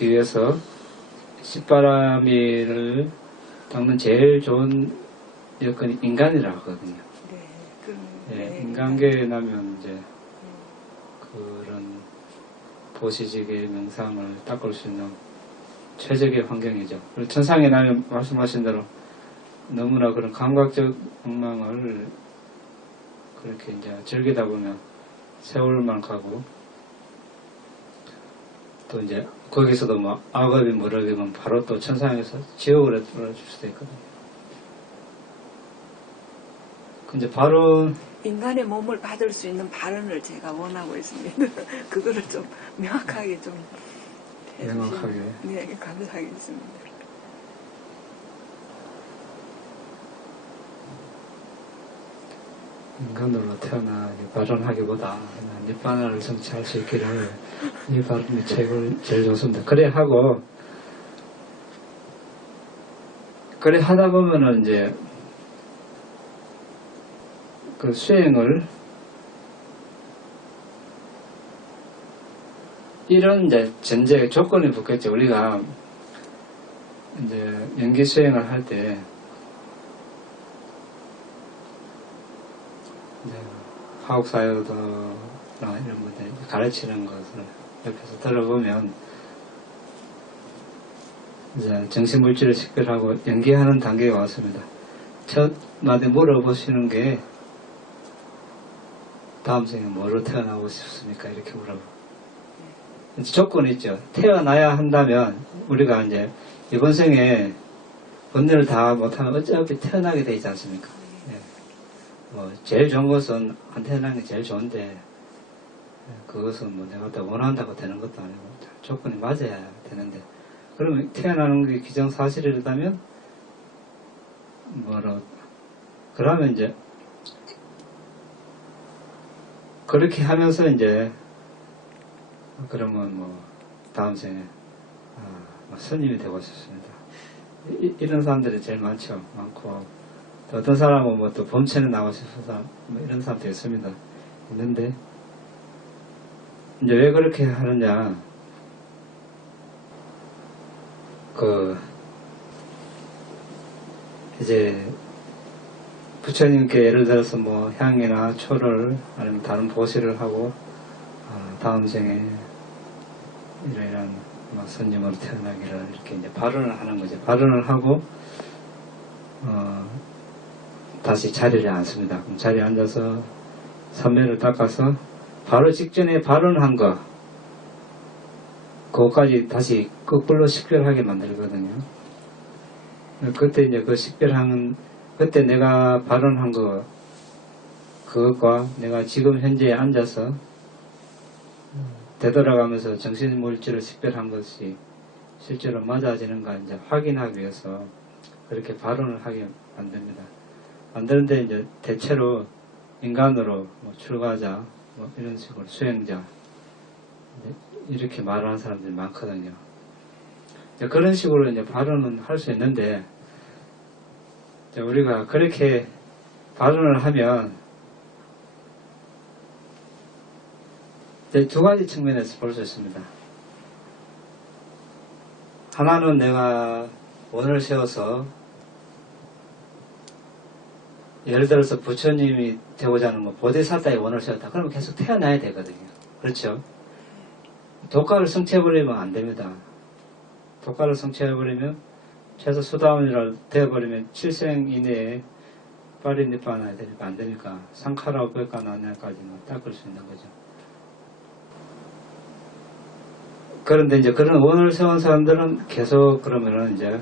위해서 십바라미를 닦는 제일 좋은 여건이 인간이라고 하거든요. 인간계에 나면 이제 그런 보시직의 명상을 닦을 수 있는 최적의 환경이죠. 그리고 천상에 나면 말씀하신 대로 너무나 그런 감각적 욕망을 그렇게 이제 즐기다 보면 세월만 가고 또 이제 거기서도 뭐 악업이 무력이면 바로 또 천상에서 지옥으로 떨어질 수도 있거든요. 근데 바로 인간의 몸을 받을 수 있는 발언을 제가 원하고 있습니다. 그거를 좀 명확하게 좀 해주시면 명확하게. 네, 감사하겠습니다. 인간으로 태어나 발언하기보다 니빠나를 성취할 수 있기를 이 발언이 제일 좋습니다. 그래 하고 그래 하다 보면은 이제 그 수행을 이런 이제 전제 조건이 붙겠죠. 우리가 이제 연기 수행을 할 때 화옥사유도나 이런 분들 가르치는 것을 옆에서 들어보면 이제 정신물질을 식별하고 연기하는 단계가 왔습니다. 첫 마디 물어보시는 게 다음 생에 뭐로 태어나고 싶습니까? 이렇게 물어보고 조건이 있죠. 태어나야 한다면 우리가 이제 이번 생에 본능을 다 못하면 어차피 태어나게 되지 않습니까? 뭐 제일 좋은 것은 안 태어나는 게 제일 좋은데 그것은 뭐 내가 또 원한다고 되는 것도 아니고 조건이 맞아야 되는데 그러면 태어나는 게 기정사실이라면 그러면 이제 그렇게 하면서 이제 그러면 뭐 다음 생에 스님이 되고 싶습니다. 이런 사람들이 제일 많고 또 어떤 사람은 뭐 또 범죄에 나오고 싶어서 뭐 이런 사람도 있는데 이제 왜 그렇게 하느냐, 이제 부처님께 예를 들어서 뭐 향이나 초를 아니면 다른 보시를 하고 다음 생에 이러이러한 손님으로 태어나기를 이렇게 이제 발언을 하는 거죠. 발언을 하고 다시 자리를 앉습니다. 그럼 자리에 앉아서 삼매를 닦아서 바로 직전에 발언한 거 그것까지 다시 거꾸로 식별하게 만들거든요. 그때 이제 그 식별하는 그때 내가 발언한 거 그것과 내가 지금 현재에 앉아서 되돌아가면서 정신물질을 식별한 것이 실제로 맞아지는가 이제 확인하기 위해서 그렇게 발언을 하게 만듭니다. 만드는데 이제 대체로 인간으로 뭐 출가자 뭐 이런 식으로 수행자 이렇게 말하는 사람들이 많거든요. 그런 식으로 이제 발언은 할 수 있는데 우리가 그렇게 발언을 하면 두 가지 측면에서 볼 수 있습니다. 하나는 내가 원을 세워서 예를 들어서 부처님이 되고자 하는 뭐 보디사타의 원을 세웠다. 그러면 계속 태어나야 되거든요. 그렇죠? 독가를 성취해버리면 안 됩니다. 독가를 성취해버리면 최소 수다원이라도 되어버리면 7생 이내에 빨리 니빠나야 되니까 안 되니까 상카라 우베카 나냐까지만 닦을 수 있는 거죠. 그런데 이제 그런 원을 세운 사람들은 계속 그러면은 이제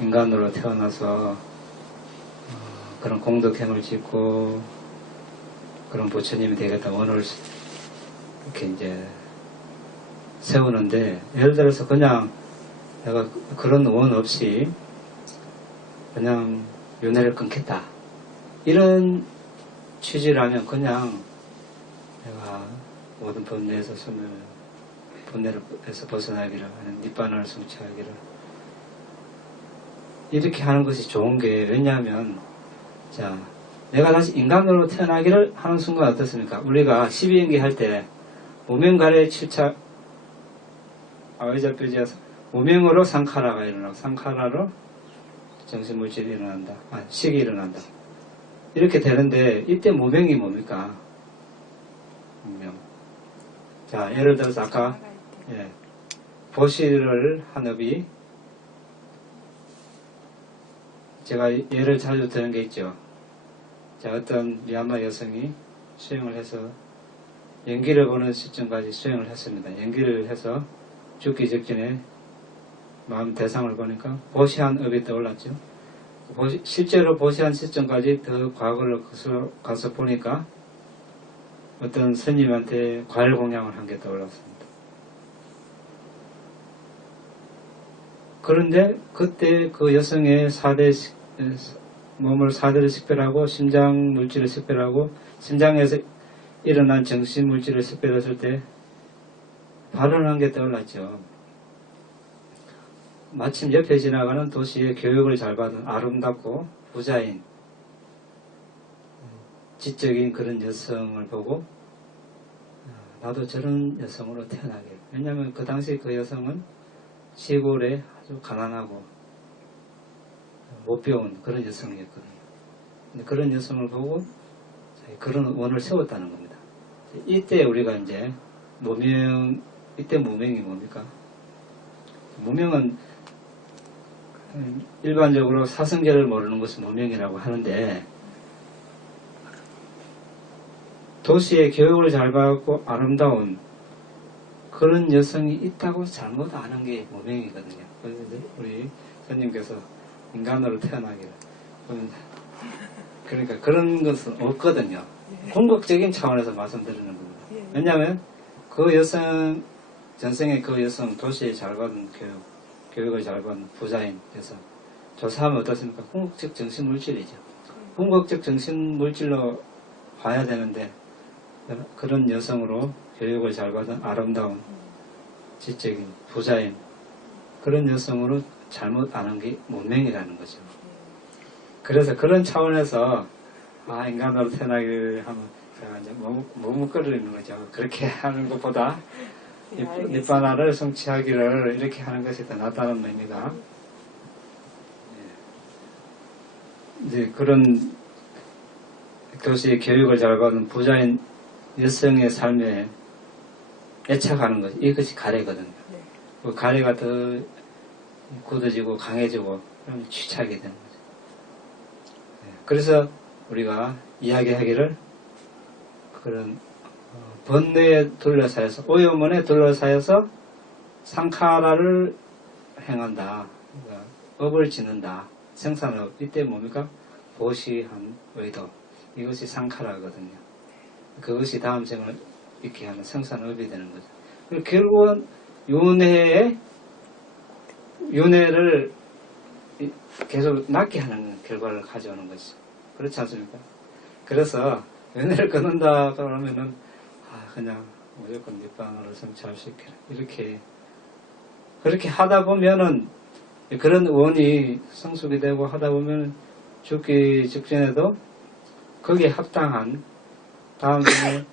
인간으로 태어나서 그런 공덕행을 짓고 그런 부처님이 되겠다 원을 이렇게 이제 세우는데 예를 들어서 그냥 내가 그런 원 없이 그냥 윤회를 끊겠다 이런 취지라면 그냥 내가 모든 번뇌에서 번뇌에서 벗어나기를 하는 니빠나를 성취하기를 이렇게 하는 것이 좋은 게 왜냐하면 자 내가 다시 인간으로 태어나기를 하는 순간 어떻습니까? 우리가 12인기 할 때 무명가래 7차 아위자뼈지에서 무명으로 상카라가 일어나고 상카라로 정신물질이 일어난다. 식이 일어난다. 이렇게 되는데 이때 무명이 뭡니까? 무명. 자 예를 들어서 아까 보시를 한 업이 제가 예를 자주 드는 게 있죠. 자 어떤 미얀마 여성이 수행을 해서 연기를 보는 시점까지 수행을 했습니다. 연기를 해서 죽기 직전에 마음 대상을 보니까 보시한 업이 떠올랐죠. 실제로 보시한 시점까지 더 과거를 가서 보니까 어떤 스님한테 과일 공양을 한 게 떠올랐습니다. 그런데 그때 그 여성의 몸을 4대를 식별하고 심장 물질을 식별하고 심장에서 일어난 정신 물질을 식별했을 때 발언한 게 떠올랐죠. 마침 옆에 지나가는 도시의 교육을 잘 받은 아름답고 부자인 지적인 그런 여성을 보고 나도 저런 여성으로 태어나게. 왜냐하면 그 당시 그 여성은 시골에 아주 가난하고 못 배운 그런 여성이었거든요. 근데 그런 여성을 보고 그런 원을 세웠다는 겁니다. 이때 우리가 이제 이때 무명이 뭡니까? 무명은 일반적으로 사성계를 모르는 것을 무명이라고 하는데 도시의 교육을 잘 받고 아름다운 그런 여성이 있다고 잘못 아는 게 무명이거든요. 그래서 우리 선생님께서 인간으로 태어나기를 그러니까 그런 것은 없거든요. 궁극적인 차원에서 말씀드리는 겁니다. 왜냐하면 그 여성 전생에 그 여성 도시에 잘 받은 교육을 잘 받은 부자인 여성 조사하면 어떻습니까? 궁극적 정신물질이죠. 궁극적 정신물질로 봐야 되는데 그런 여성으로 교육을 잘 받은 아름다운 지적인 부자인 그런 여성으로 잘못 아는 게 문명이라는 거죠. 그래서 그런 차원에서 인간으로 태어나기를 하면 제가 이제 머뭇거리는 거죠. 그렇게 하는 것보다 네, 알겠습니다. 니바나를 성취하기를 이렇게 하는 것이 더 낫다는 의미가 이제 그런 교수의 교육을 잘 받은 부자인 여성의 삶에 애착하는 것 이것이 가래거든요. 네. 그 가래가 더 굳어지고 강해지고 그럼 취착이 되는 거죠. 그래서 우리가 이야기하기를 그런 번뇌에 둘러싸여서 오염원에 둘러싸여서 상카라를 행한다. 그러니까 업을 짓는다. 생산업. 이때 뭡니까? 보시한 의도. 이것이 상카라거든요. 그것이 다음 생을 있게 하는 생산업이 되는 거죠. 그리고 결국은 윤회를 계속 낮게 하는 결과를 가져오는 것이죠. 그렇지 않습니까? 그래서 윤회를 끊는다 그러면은 그냥 무조건 니방으로 성취할 수 있게 이렇게 그렇게 하다 보면은 그런 원이 성숙이 되고 하다 보면 죽기 직전에도 거기에 합당한 다음 생에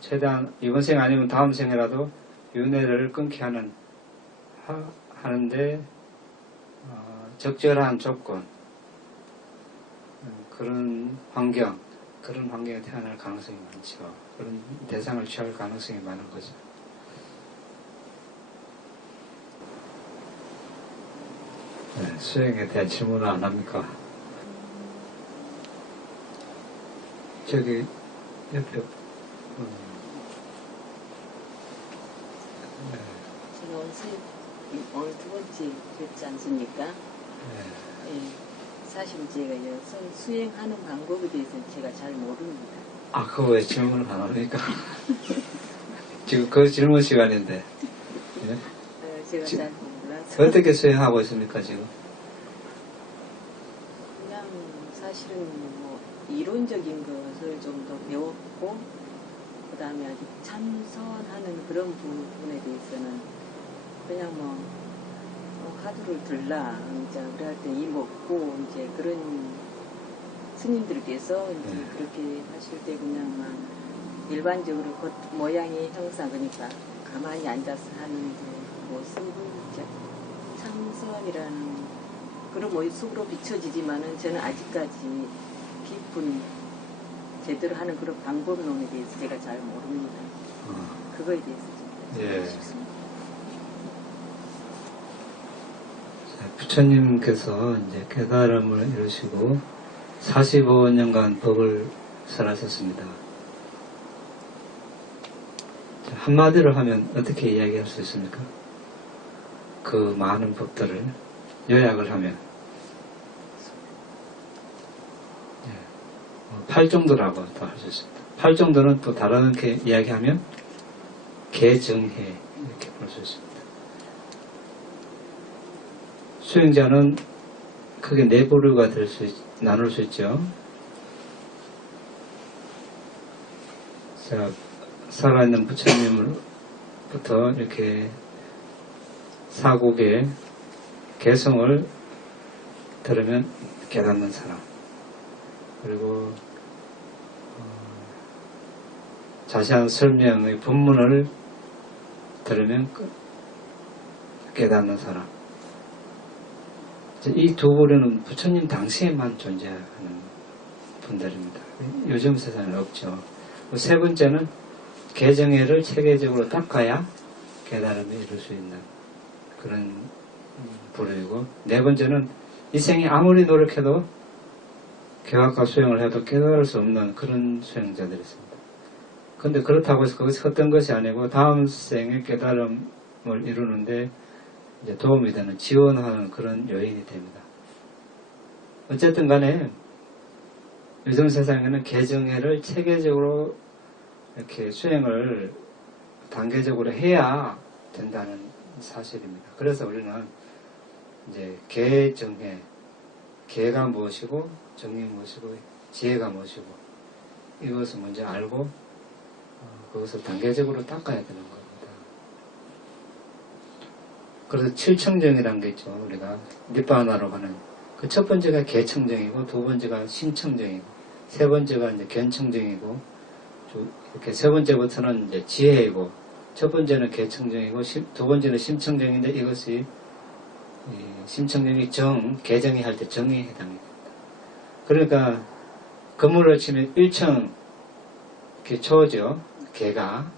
최대한 이번 생 아니면 다음 생이라도 윤회를 끊게 하는데 적절한 조건 그런 환경에 태어날 가능성이 많죠. 그런 대상을 취할 가능성이 많은 거죠. 네, 수행에 대한 질문을 안 합니까? 저기 옆에 제가 오늘 두 번째 뵙지 않습니까? 네. 예, 사실 제가 수행하는 방법에 대해서는 제가 잘 모릅니다. 그거 왜 질문을 안 합니까? 지금 그 질문 시간인데. 네? 제가 잘 몰라서. 어떻게 수행하고 있습니까, 지금? 그냥 사실은 뭐 이론적인 것을 좀 더 배웠고, 그 다음에 아직 참선하는 그런 부분에 대해서는 그냥 화두를 들라, 이제 우리 할 때 이 먹고, 이제 그런 스님들께서 이제 네. 그렇게 하실 때 그냥 막 일반적으로 겉 모양이 형상, 그러니까 가만히 앉아서 하는 그 모습을 이제 참선이라는 그런 모습으로 비춰지지만은 저는 아직까지 깊은 제대로 하는 그런 방법론에 대해서 제가 잘 모릅니다. 그거에 대해서 좀 예. 싶습니다. 부처님께서 이제 깨달음을 이루시고 45년간 법을 설하셨습니다. 한마디로 하면 어떻게 이야기할 수 있습니까? 그 많은 법들을 요약을 하면 8정도라고 또 할 수 있습니다. 8정도는 또 다르게 이야기하면 개정해 이렇게 볼 수 있습니다. 수행자는 크게 네 부류가 나눌 수 있죠. 자, 살아있는 부처님으로부터 이렇게 사국의 개성을 들으면 깨닫는 사람, 그리고 자세한 설명의 본문을 들으면 깨닫는 사람. 이 두 부류는 부처님 당시에만 존재하는 분들입니다. 요즘 세상에 없죠. 세 번째는 개정회를 체계적으로 닦아야 깨달음을 이룰 수 있는 그런 부류이고, 네 번째는 이 생에 아무리 노력해도 교학과 수행을 해도 깨달을 수 없는 그런 수행자들이 있습니다. 그런데 그렇다고 해서 그것이 헛된 것이 아니고 다음 생에 깨달음을 이루는데 이제 도움이 되는, 지원하는 그런 요인이 됩니다. 어쨌든 간에 요즘 세상에는 개정회를 체계적으로 이렇게 수행을 단계적으로 해야 된다는 사실입니다. 그래서 우리는 이제 개정회, 개가 무엇이고 정이 무엇이고 지혜가 무엇이고 이것을 먼저 알고 그것을 단계적으로 닦아야 되는 겁니다. 그래서 칠청정이라는 게 있죠. 우리가 니바나로 가는 그 첫 번째가 개청정이고, 두 번째가 심청정이고, 세 번째가 이제 견청정이고, 이렇게 세 번째부터는 이제 지혜이고, 첫 번째는 개청정이고, 두 번째는 심청정인데, 이것이 심청정이 개정이 할 때 정에 해당됩니다. 그러니까 건물을 치면 1층 초죠. 개가.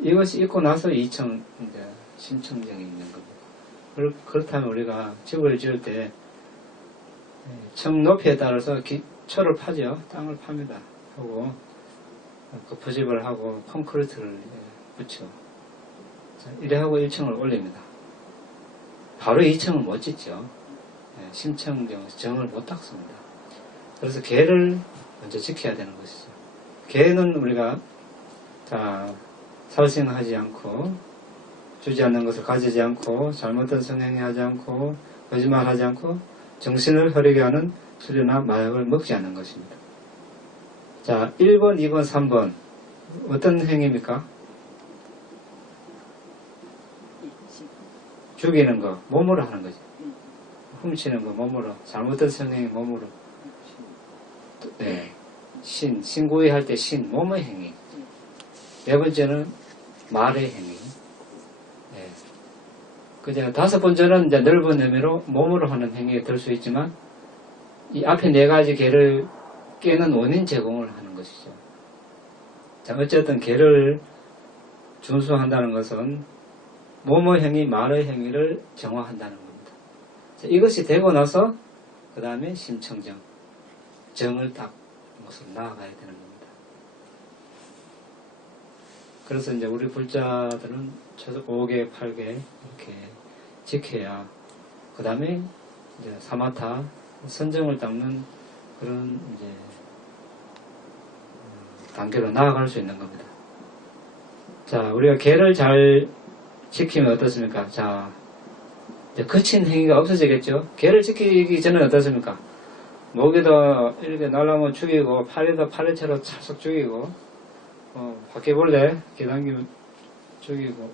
이것이 있고 나서 2층 이제 심청정이 있는 겁니다. 그렇다면 우리가 집을 지을 때 층 높이에 따라서 초를 파죠. 땅을 팝니다. 하고 그 부집을 하고 콘크리트를 붙여. 이래 하고 1층을 올립니다. 바로 2층은 못 짓죠. 심청정, 정을 못 닦습니다. 그래서 개를 먼저 지켜야 되는 것이죠. 개는 우리가 살생하지 않고, 주지 않는 것을 가지지 않고, 잘못된 성행하지 않고, 거짓말하지 않고, 정신을 흐리게 하는 술이나 마약을 먹지 않는 것입니다. 자, 1번, 2번, 3번 어떤 행위입니까? 죽이는 거, 몸으로 하는 거죠. 훔치는 거, 몸으로. 잘못된 성행이 몸으로. 네. 신구이 할 때 몸의 행위. 네 번째는 말의 행위. 네. 그제 다섯 번째는 이제 넓은 의미로 몸으로 하는 행위가 될 수 있지만, 이 앞에 네 가지 개를 깨는 원인 제공을 하는 것이죠. 자, 어쨌든 개를 준수한다는 것은 몸의 행위, 말의 행위를 정화한다는 겁니다. 자, 이것이 되고 나서 그 다음에 심청정, 정을 딱 모습 나아가야 되는 겁니다. 그래서 이제 우리 불자들은 최소 5개, 8개 이렇게 지켜야 그 다음에 이제 사마타, 선정을 닦는 그런 이제 단계로 나아갈 수 있는 겁니다. 자, 우리가 개를 잘 지키면 어떻습니까? 자, 이제 거친 행위가 없어지겠죠? 개를 지키기 전에 어떻습니까? 목에다 이렇게 날라면 죽이고, 팔에다 팔레채로 찰싹 죽이고, 바퀴벌레 개당기면 죽이고,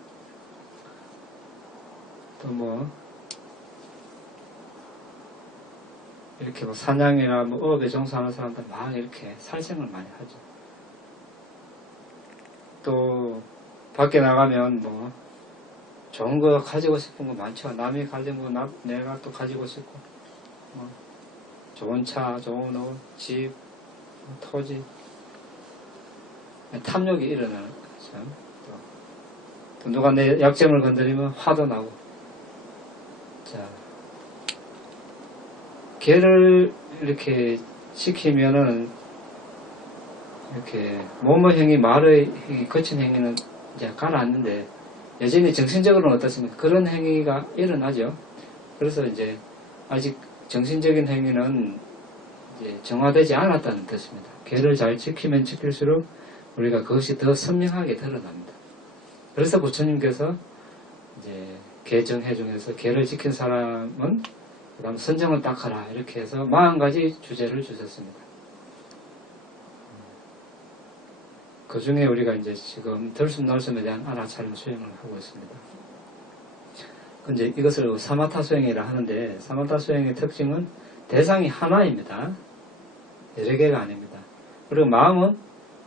또 뭐, 이렇게 뭐 사냥이나 뭐 어업에 종사하는 사람들 막 이렇게 살생을 많이 하죠. 또, 밖에 나가면 뭐, 좋은 거 가지고 싶은 거 많죠. 남이 가진 거 내가 또 가지고 싶고, 좋은 차, 좋은 옷, 집, 토지, 탐욕이 일어나는 거죠. 또 누가 내 약점을 건드리면 화도 나고. 자, 개를 이렇게 지키면은 이렇게 몸의 행위, 말의 행위, 거친 행위는 이제 가라앉는데 여전히 정신적으로는 어떻습니까? 그런 행위가 일어나죠. 그래서 이제 아직 정신적인 행위는 이제 정화되지 않았다는 뜻입니다. 개를 잘 지키면 지킬수록 우리가 그것이 더 선명하게 드러납니다. 그래서 부처님께서 이제 개정해 중에서 개를 지킨 사람은 그 다음 선정을 닦아라 이렇게 해서 40가지 주제를 주셨습니다. 그 중에 우리가 이제 지금 들숨날숨에 대한 알아차림 수행을 하고 있습니다. 근데 이것을 사마타 수행이라 하는데 사마타 수행의 특징은 대상이 하나입니다. 여러 개가 아닙니다. 그리고 마음은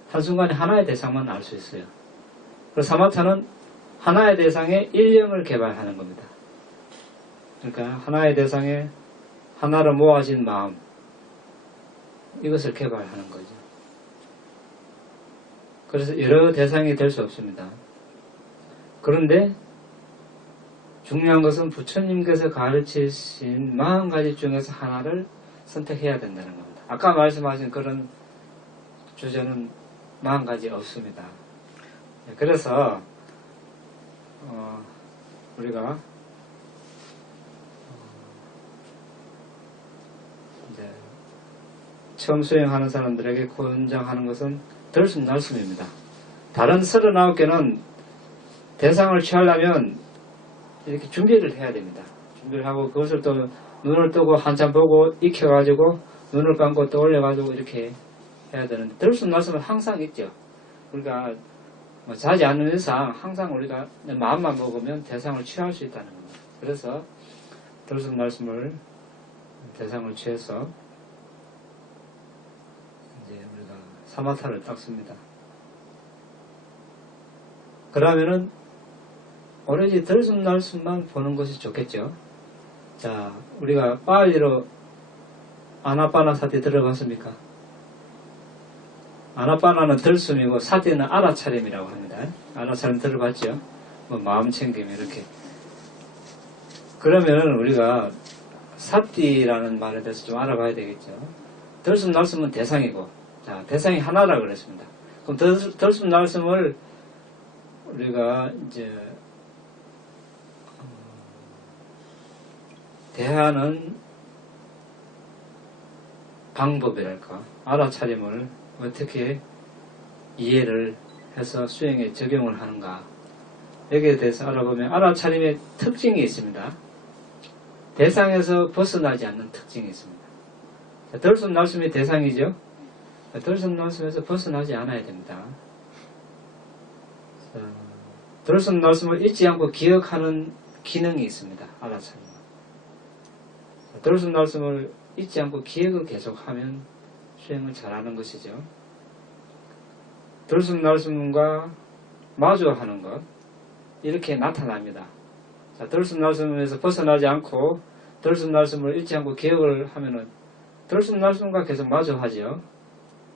한순간에 하나의 대상만 알 수 있어요. 그리고 사마타는 하나의 대상에 일령을 개발하는 겁니다. 그러니까 하나의 대상에 하나로 모아진 마음, 이것을 개발하는 거죠. 그래서 여러 대상이 될 수 없습니다. 그런데 중요한 것은 부처님께서 가르치신 40가지 중에서 하나를 선택해야 된다는 겁니다. 아까 말씀하신 그런 주제는 40가지 없습니다. 그래서 우리가 이제 처음 수행하는 사람들에게 권장하는 것은 들숨날숨입니다. 다른 39개는 대상을 취하려면 이렇게 준비를 해야 됩니다. 준비를 하고 그것을 또 눈을 뜨고 한참 보고 익혀가지고 눈을 감고 또 올려가지고 이렇게 해야 되는데 들숨날숨은 항상 있죠. 그러니까 뭐 자지 않는 이상 항상 우리가 마음만 먹으면 대상을 취할 수 있다는 겁니다. 그래서 들숨날숨을 대상을 취해서 이제 우리가 사마타를 닦습니다. 그러면은 오로지 들숨날숨만 보는 것이 좋겠죠. 자, 우리가 빨리로 아나빠나사티 들어봤습니까? 아나빠나는 들숨이고 사티는 알아차림이라고 합니다. 알아차림 들어봤죠? 뭐 마음 챙김 이렇게. 그러면 우리가 사티라는 말에 대해서 좀 알아봐야 되겠죠. 들숨날숨은 대상이고, 자, 대상이 하나라 그랬습니다. 그럼 들숨날숨을 우리가 이제 대하는 방법이랄까, 알아차림을 어떻게 이해를 해서 수행에 적용을 하는가, 여기에 대해서 알아보면 알아차림의 특징이 있습니다. 대상에서 벗어나지 않는 특징이 있습니다. 들숨날숨이 대상이죠. 들숨날숨에서 벗어나지 않아야 됩니다. 들숨날숨을 잊지 않고 기억하는 기능이 있습니다. 알아차림. 들숨날숨을 잊지 않고 기억을 계속하면 수행을 잘하는 것이죠. 들숨날숨과 마주하는 것, 이렇게 나타납니다. 자, 들숨날숨에서 벗어나지 않고 들숨날숨을 잊지 않고 기억을 하면은 들숨날숨과 계속 마주하죠.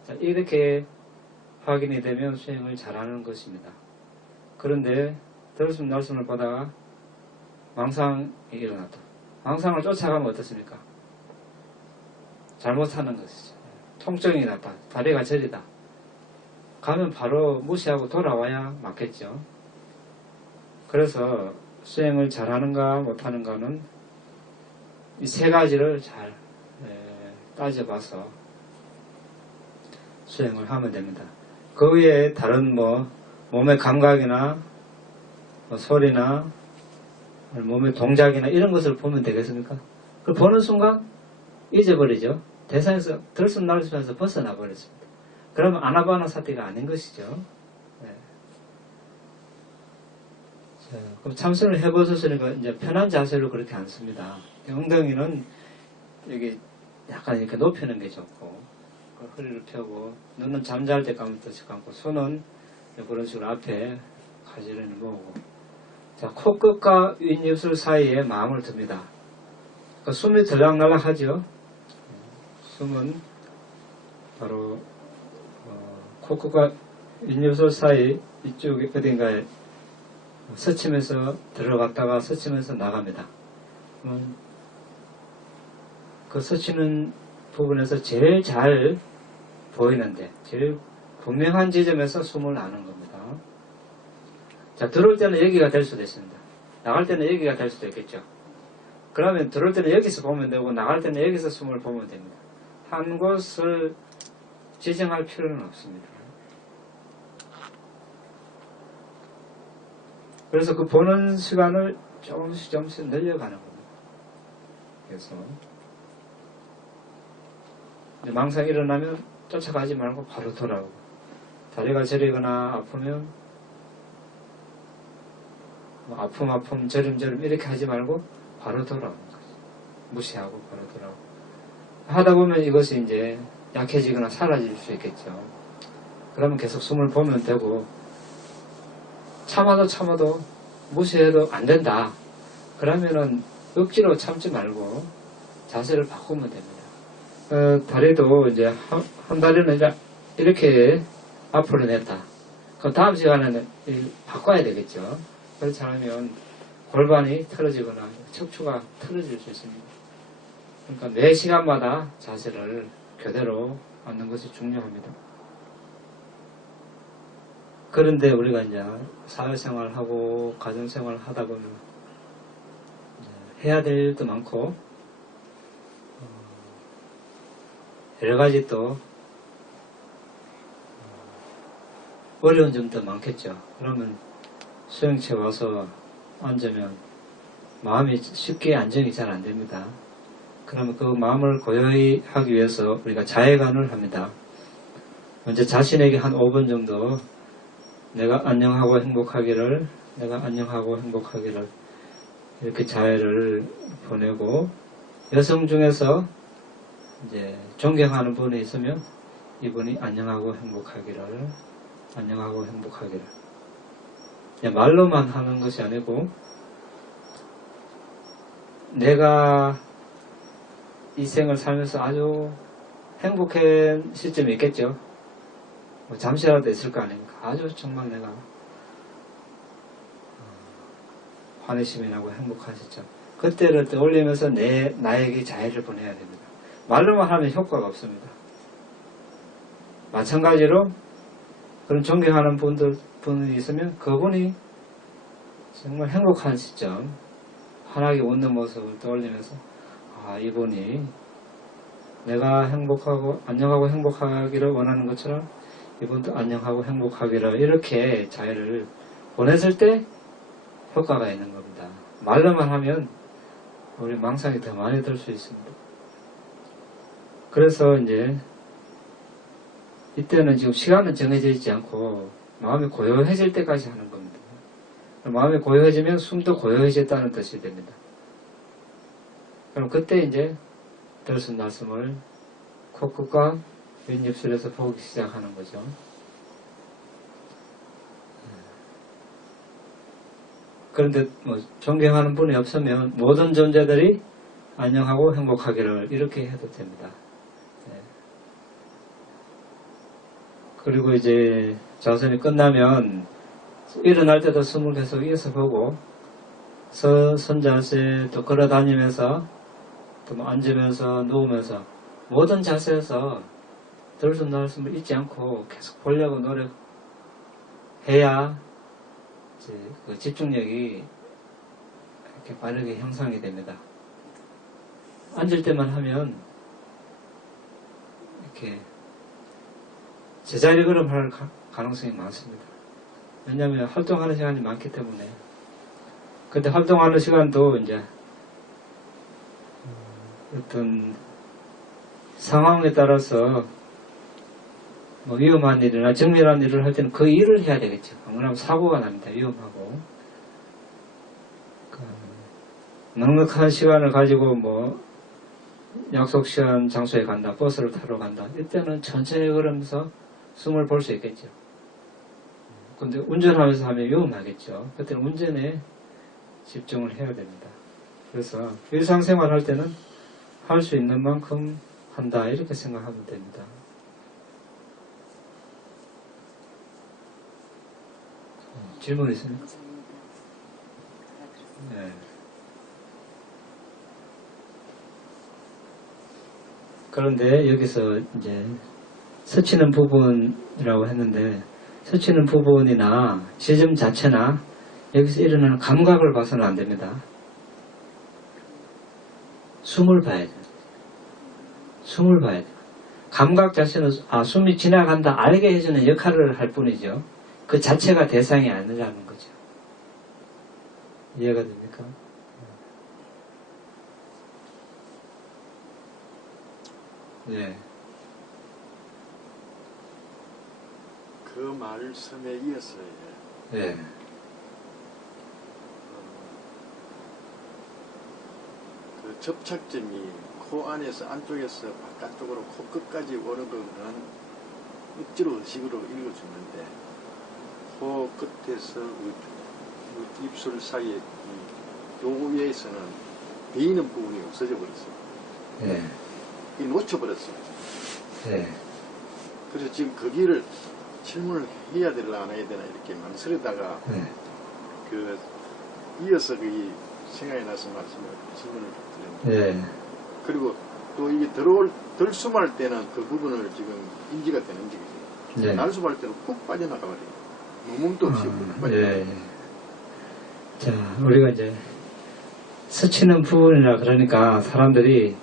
자, 이렇게 확인이 되면 수행을 잘하는 것입니다. 그런데 들숨날숨을 보다가 망상이 일어났다. 망상을 쫓아가면 어떻습니까? 잘못하는 것이죠. 통증이 났다. 다리가 저리다. 가면 바로 무시하고 돌아와야 맞겠죠. 그래서 수행을 잘하는가 못하는가는 이 세 가지를 잘 따져봐서 수행을 하면 됩니다. 그 외에 다른 몸의 감각이나 소리나 몸의 동작이나 이런 것을 보면 되겠습니까? 그걸 보는 순간 잊어버리죠. 대상에서 들숨날숨에서 벗어나 버렸습니다. 그러면 아나파나사티가 아닌 것이죠. 네. 자, 그럼 참선을 해보셨으니까 이제 편한 자세로 그렇게 앉습니다. 엉덩이는 여기 약간 이렇게 높이는 게 좋고, 허리를 펴고, 눈은 잠잘 때 감을 듯이 감고, 손은 그런 식으로 앞에 가지런히 모으고. 자, 코끝과 윗입술 사이에 마음을 듭니다. 그러니까 숨이 들락날락 하죠. 숨은 바로 코끝과 윗입술 사이 이쪽에 어딘가에 스치면서 들어갔다가 스치면서 나갑니다. 그 스치는 부분에서 제일 잘 보이는데 제일 분명한 지점에서 숨을 나는 겁니다. 자, 들어올 때는 여기가 될 수도 있습니다. 나갈 때는 여기가 될 수도 있겠죠. 그러면 들어올 때는 여기서 보면 되고 나갈 때는 여기서 숨을 보면 됩니다. 한 곳을 지정할 필요는 없습니다. 그래서 그 보는 시간을 조금씩 늘려가는 겁니다. 그래서 망상이 일어나면 쫓아가지 말고 바로 돌아오고, 다리가 저리거나 아프면 아픔 저림저림 이렇게 하지 말고 바로 돌아오는 거죠. 무시하고 바로 돌아오고 하다 보면 이것이 이제 약해지거나 사라질 수 있겠죠. 그러면 계속 숨을 보면 되고, 참아도 무시해도 안 된다. 그러면은 억지로 참지 말고 자세를 바꾸면 됩니다. 다리도 이제 한 다리는 이제 이렇게 앞으로 냈다. 그럼 다음 시간에는 바꿔야 되겠죠. 그렇지 않으면 골반이 틀어지거나 척추가 틀어질 수 있습니다. 그러니까 매 시간마다 자세를 교대로 앉는 것이 중요합니다. 그런데 우리가 이제 사회생활하고 가정생활 하다 보면 해야 될 일도 많고 여러 가지 또 어려운 점도 많겠죠. 그러면 수행체 와서 앉으면 마음이 쉽게 안정이 잘 안 됩니다. 그러면 그 마음을 고요히 하기 위해서 우리가 자해관을 합니다. 먼저 자신에게 한 5분 정도 내가 안녕하고 행복하기를, 내가 안녕하고 행복하기를 이렇게 자해를 보내고, 여성 중에서 이제 존경하는 분이 있으면 이분이 안녕하고 행복하기를, 안녕하고 행복하기를. 그냥 말로만 하는 것이 아니고 내가 이 생을 살면서 아주 행복한 시점이 있겠죠. 뭐 잠시라도 있을 거 아닙니까? 아주 정말 내가 환희심이 나고 행복한 시점. 그때를 떠올리면서 나에게 자해를 보내야 됩니다. 말로만 하면 효과가 없습니다. 마찬가지로 그런 존경하는 분이 있으면 그분이 정말 행복한 시점, 환하게 웃는 모습을 떠올리면서 아, 이분이 내가 행복하고 안녕하고 행복하기를 원하는 것처럼 이분도 안녕하고 행복하기를, 이렇게 자해를 보냈을 때 효과가 있는 겁니다. 말로만 하면 우리 망상이 더 많이 들 수 있습니다. 그래서 이제 이때는 지금 시간은 정해져 있지 않고 마음이 고요해질 때까지 하는 겁니다. 마음이 고요해지면 숨도 고요해졌다는 뜻이 됩니다. 그럼 그때 이제 들숨날숨을 코끝과 윗입술에서 보기 시작하는 거죠. 그런데 뭐 존경하는 분이 없으면 모든 존재들이 안녕하고 행복하기를, 이렇게 해도 됩니다. 네. 그리고 이제 자선이 끝나면 일어날 때도 숨을 계속 이어서 보고, 선자세 또 걸어 다니면서 또 뭐 앉으면서 누우면서 모든 자세에서 들숨날숨을 잊지 않고 계속 보려고 노력해야 이제 그 집중력이 이렇게 빠르게 형성이 됩니다. 앉을 때만 하면 이렇게 제자리 걸음할 가능성이 많습니다. 왜냐하면 활동하는 시간이 많기 때문에. 근데 활동하는 시간도 이제 어떤 상황에 따라서 뭐 위험한 일이나 정밀한 일을 할 때는 그 일을 해야 되겠죠. 안 그러면 사고가 납니다. 위험하고. 넉넉한 시간을 가지고 뭐 약속 시간 장소에 간다, 버스를 타러 간다, 이때는 천천히 걸으면서 숨을 볼 수 있겠죠. 근데 운전하면서 하면 위험하겠죠. 그때는 운전에 집중을 해야 됩니다. 그래서 일상생활 할 때는 할 수 있는 만큼 한다, 이렇게 생각하면 됩니다. 질문 있습니까? 네. 그런데 여기서 이제 스치는 부분이라고 했는데, 스치는 부분이나 지점 자체나 여기서 일어나는 감각을 봐서는 안 됩니다. 숨을 봐야 돼요. 숨을 봐야 돼요. 감각 자체는 숨이 지나간다 알게 해주는 역할을 할 뿐이죠. 그 자체가 대상이 아니라는 거죠. 이해가 됩니까? 네. 그 말씀에 이어서 네. 그 접착점이 코 안에서 안쪽에서 바깥쪽으로 코끝까지 오는 거는 억지로 의식으로 읽어주는데, 코 끝에서 입술 사이에 요 위에서는 베이는 부분이 없어져 버렸어요. 네. 이 놓쳐버렸어요. 네. 그래서 지금 거기를 질문을 해야 되나 안 해야 되나 이렇게 망설이다가 네. 그 이어서 그 생각이 나서 질문을 드렸는데, 네. 그리고 또 이게 들숨할 때는 그 부분을 지금 인지가 되는지, 네. 날숨할 때는 푹 빠져나가 버려요. 무음도 없이 푹 빠져나가. 네. 자, 우리가 이제 스치는 부분이라 그러니까 사람들이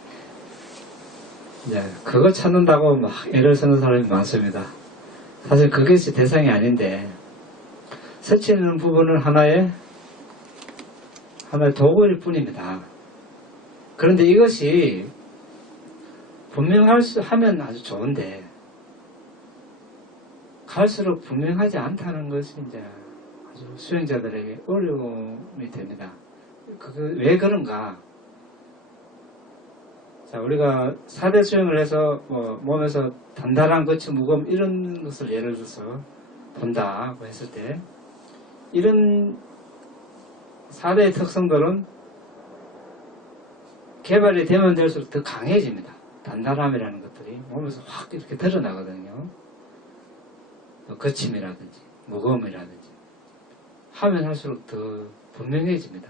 이제 그거 찾는다고 막 애를 쓰는 사람이 많습니다. 사실 그것이 대상이 아닌데, 스치는 부분은 하나의 도구일 뿐입니다. 그런데 이것이 분명하면 아주 좋은데, 갈수록 분명하지 않다는 것이 이제 아주 수행자들에게 어려움이 됩니다. 왜 그런가? 자, 우리가 4대 수행을 해서 몸에서 단단한 거치 무거움 이런 것을 예를 들어서 본다고 했을 때 이런 4대의 특성들은 개발이 되면 될수록 더 강해집니다. 단단함이라는 것들이 몸에서 확 이렇게 드러나거든요. 거침이라든지 무거움이라든지 하면 할수록 더 분명해집니다.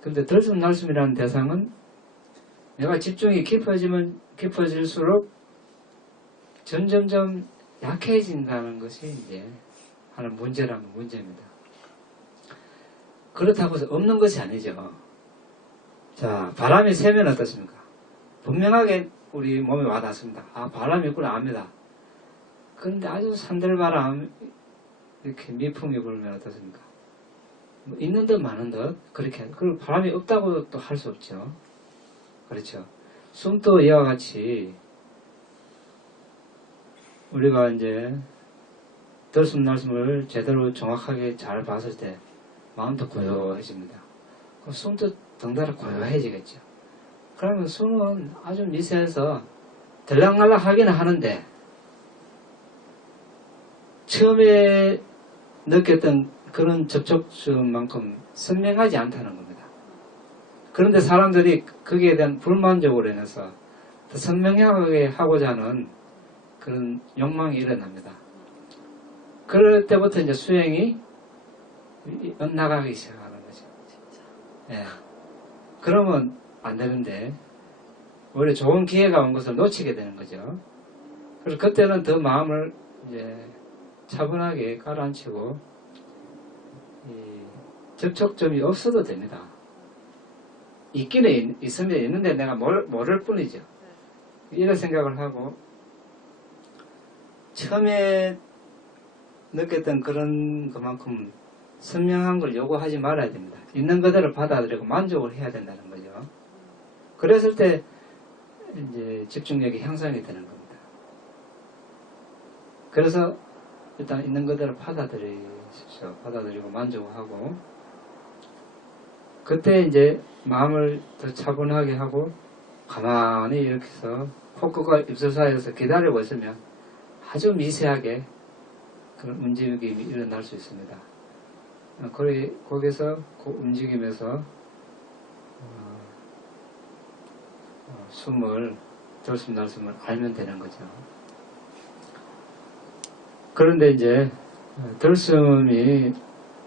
근데 들숨날숨이라는 대상은 내가 집중이 깊어지면 깊어질수록 점점점 약해진다는 것이 이제 하는 문제라면 문제입니다. 그렇다고 해서 없는 것이 아니죠. 자, 바람이 세면 어떻습니까? 분명하게 우리 몸에 와닿습니다. 아, 바람이 있구나 압니다. 그런데 아주 산들바람 이렇게 미풍이 불면 어떻습니까? 뭐 있는 듯 많은 듯 그렇게. 그리고 바람이 없다고 또 할 수 없죠. 그렇죠. 숨도 이와 같이 우리가 이제 들숨날숨을 제대로 정확하게 잘 봤을 때 마음도 고요해집니다. 그럼 숨도 덩달아 고요해지겠죠. 그러면 숨은 아주 미세해서 들락날락 하기는 하는데 처음에 느꼈던 그런 접촉수만큼 선명하지 않다는 겁니다. 그런데 사람들이 거기에 대한 불만족으로 인해서 더 선명하게 하고자 하는 그런 욕망이 일어납니다. 그럴 때부터 이제 수행이 엇나가기 시작하는 거죠. 예. 그러면 안 되는데 오히려 좋은 기회가 온 것을 놓치게 되는 거죠. 그래서 그때는 더 마음을 이제 차분하게 가라앉히고 접촉점이 없어도 됩니다. 있기는 있으면 있는데 내가 모를 뿐이죠. 이런 생각을 하고 처음에 느꼈던 그런 그만큼 선명한 걸 요구하지 말아야 됩니다. 있는 그대로 받아들이고 만족을 해야 된다는 거죠. 그랬을 때 이제 집중력이 향상이 되는 겁니다. 그래서 일단 있는 그대로 받아들이십시오. 받아들이고 만족하고 그때 이제 마음을 더 차분하게 하고 가만히 이렇게 해서 코끝과 입술 사이에서 기다리고 있으면 아주 미세하게 그런 움직임이 일어날 수 있습니다. 거기서 그 움직임에서 숨을 들숨날숨을 알면 되는 거죠. 그런데 이제 들숨이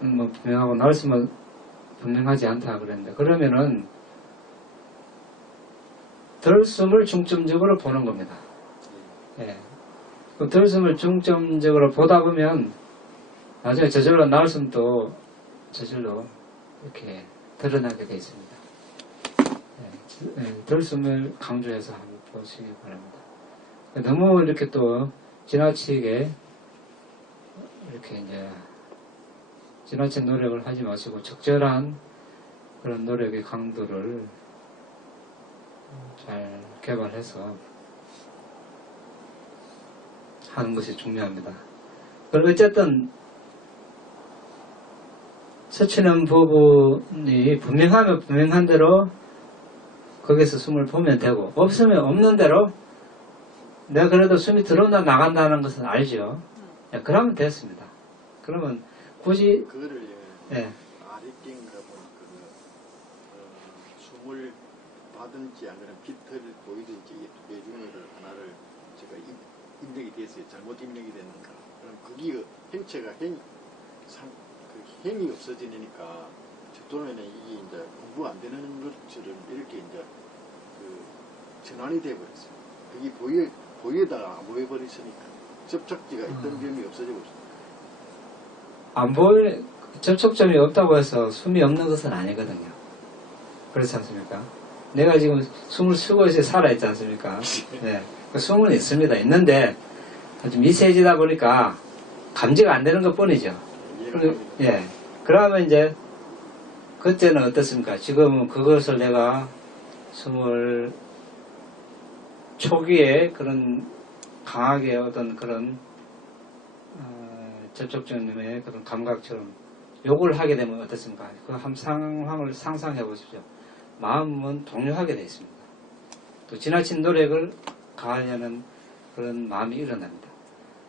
뭐 분명하고 날숨은 분명하지 않다 그랬는데 그러면은 들숨을 중점적으로 보는 겁니다. 예. 그 들숨을 중점적으로 보다 보면 나중에 저절로 날숨도 저절로 이렇게 드러나게 되어 있습니다. 예. 들숨을 강조해서 한번 보시기 바랍니다. 너무 이렇게 또 지나치게 이렇게 이제 지나친 노력을 하지 마시고 적절한 그런 노력의 강도를 잘 개발해서 하는 것이 중요합니다. 그럼 어쨌든 서치는 부분이 분명하면 분명한 대로 거기서 숨을 보면 되고 없으면 없는 대로 내가 그래도 숨이 들어온다 나간다는 것은 알죠. 예, 그러면 됐습니다. 그러면 굳이 그거를 예. 아랫경인가 보니까 숨을 받든지 아니면 깃털을 보이든지 이 두 개 중에를 하나를 제가 입력이 됐어요. 잘못 입력이 됐는가. 그럼 거기 행체가 행이 없어지니까 적도면에 이게 이제 공부가 안 되는 것처럼 이렇게 이제 전환이 돼버렸어요. 그게 보이에다가 안 보여버렸으니까 접촉지가 있던 점이 없어지고 있어요. 안 보일 접촉점이 없다고 해서 숨이 없는 것은 아니거든요. 그렇지 않습니까? 내가 지금 숨을 쉬고 있어 살아있지 않습니까? 네. 숨은 있습니다. 있는데 아주 미세해지다 보니까 감지가 안 되는 것 뿐이죠. 예. 그러면 이제 그때는 어떻습니까? 지금은 그것을 내가 숨을 초기에 그런 강하게 어떤 그런 접촉점의 그런 감각처럼 욕을 하게 되면 어떻습니까? 그 한 상황을 상상해 보십시오. 마음은 동요하게 되어 있습니다. 또 지나친 노력을 가하려는 그런 마음이 일어납니다.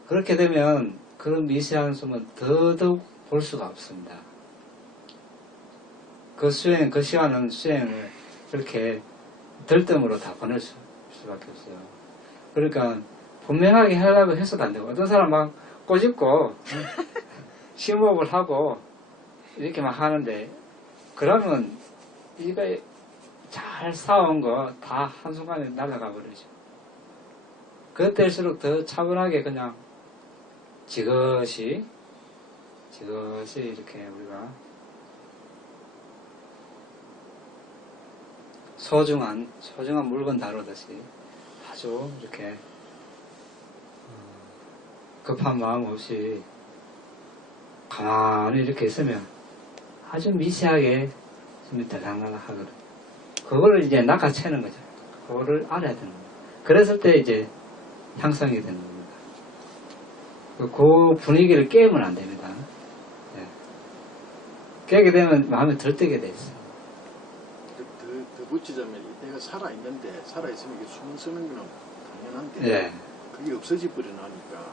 그렇게 되면 그런 미세한 숨은 더더욱 볼 수가 없습니다. 그 시간은 수행을 이렇게 들뜸으로 다 보낼 수밖에 없어요. 그러니까 분명하게 하려고 해서도 안 되고, 어떤 사람 막 꼬집고 심호흡을 하고 이렇게 막 하는데, 그러면 이거 잘 쌓아온 거 다 한순간에 날아가 버리죠. 그때일수록 더 차분하게 그냥 지그시 이렇게 우리가 소중한 물건 다루듯이 아주 이렇게 급한 마음 없이 가만히 이렇게 있으면 아주 미세하게 숨이 들락날락하거든. 그거를 이제 낚아채는 거죠. 그거를 알아야 되는 거예요. 그랬을 때 이제 향상이 되는 겁니다. 그 분위기를 깨우면 안 됩니다. 네. 깨게 되면 마음에 들뜨게 돼 있어요. 더 붙이자면 내가 살아있는데 살아있으면 이게 숨을 쓰는 거는 당연한데 네. 그게 없어져 버리니까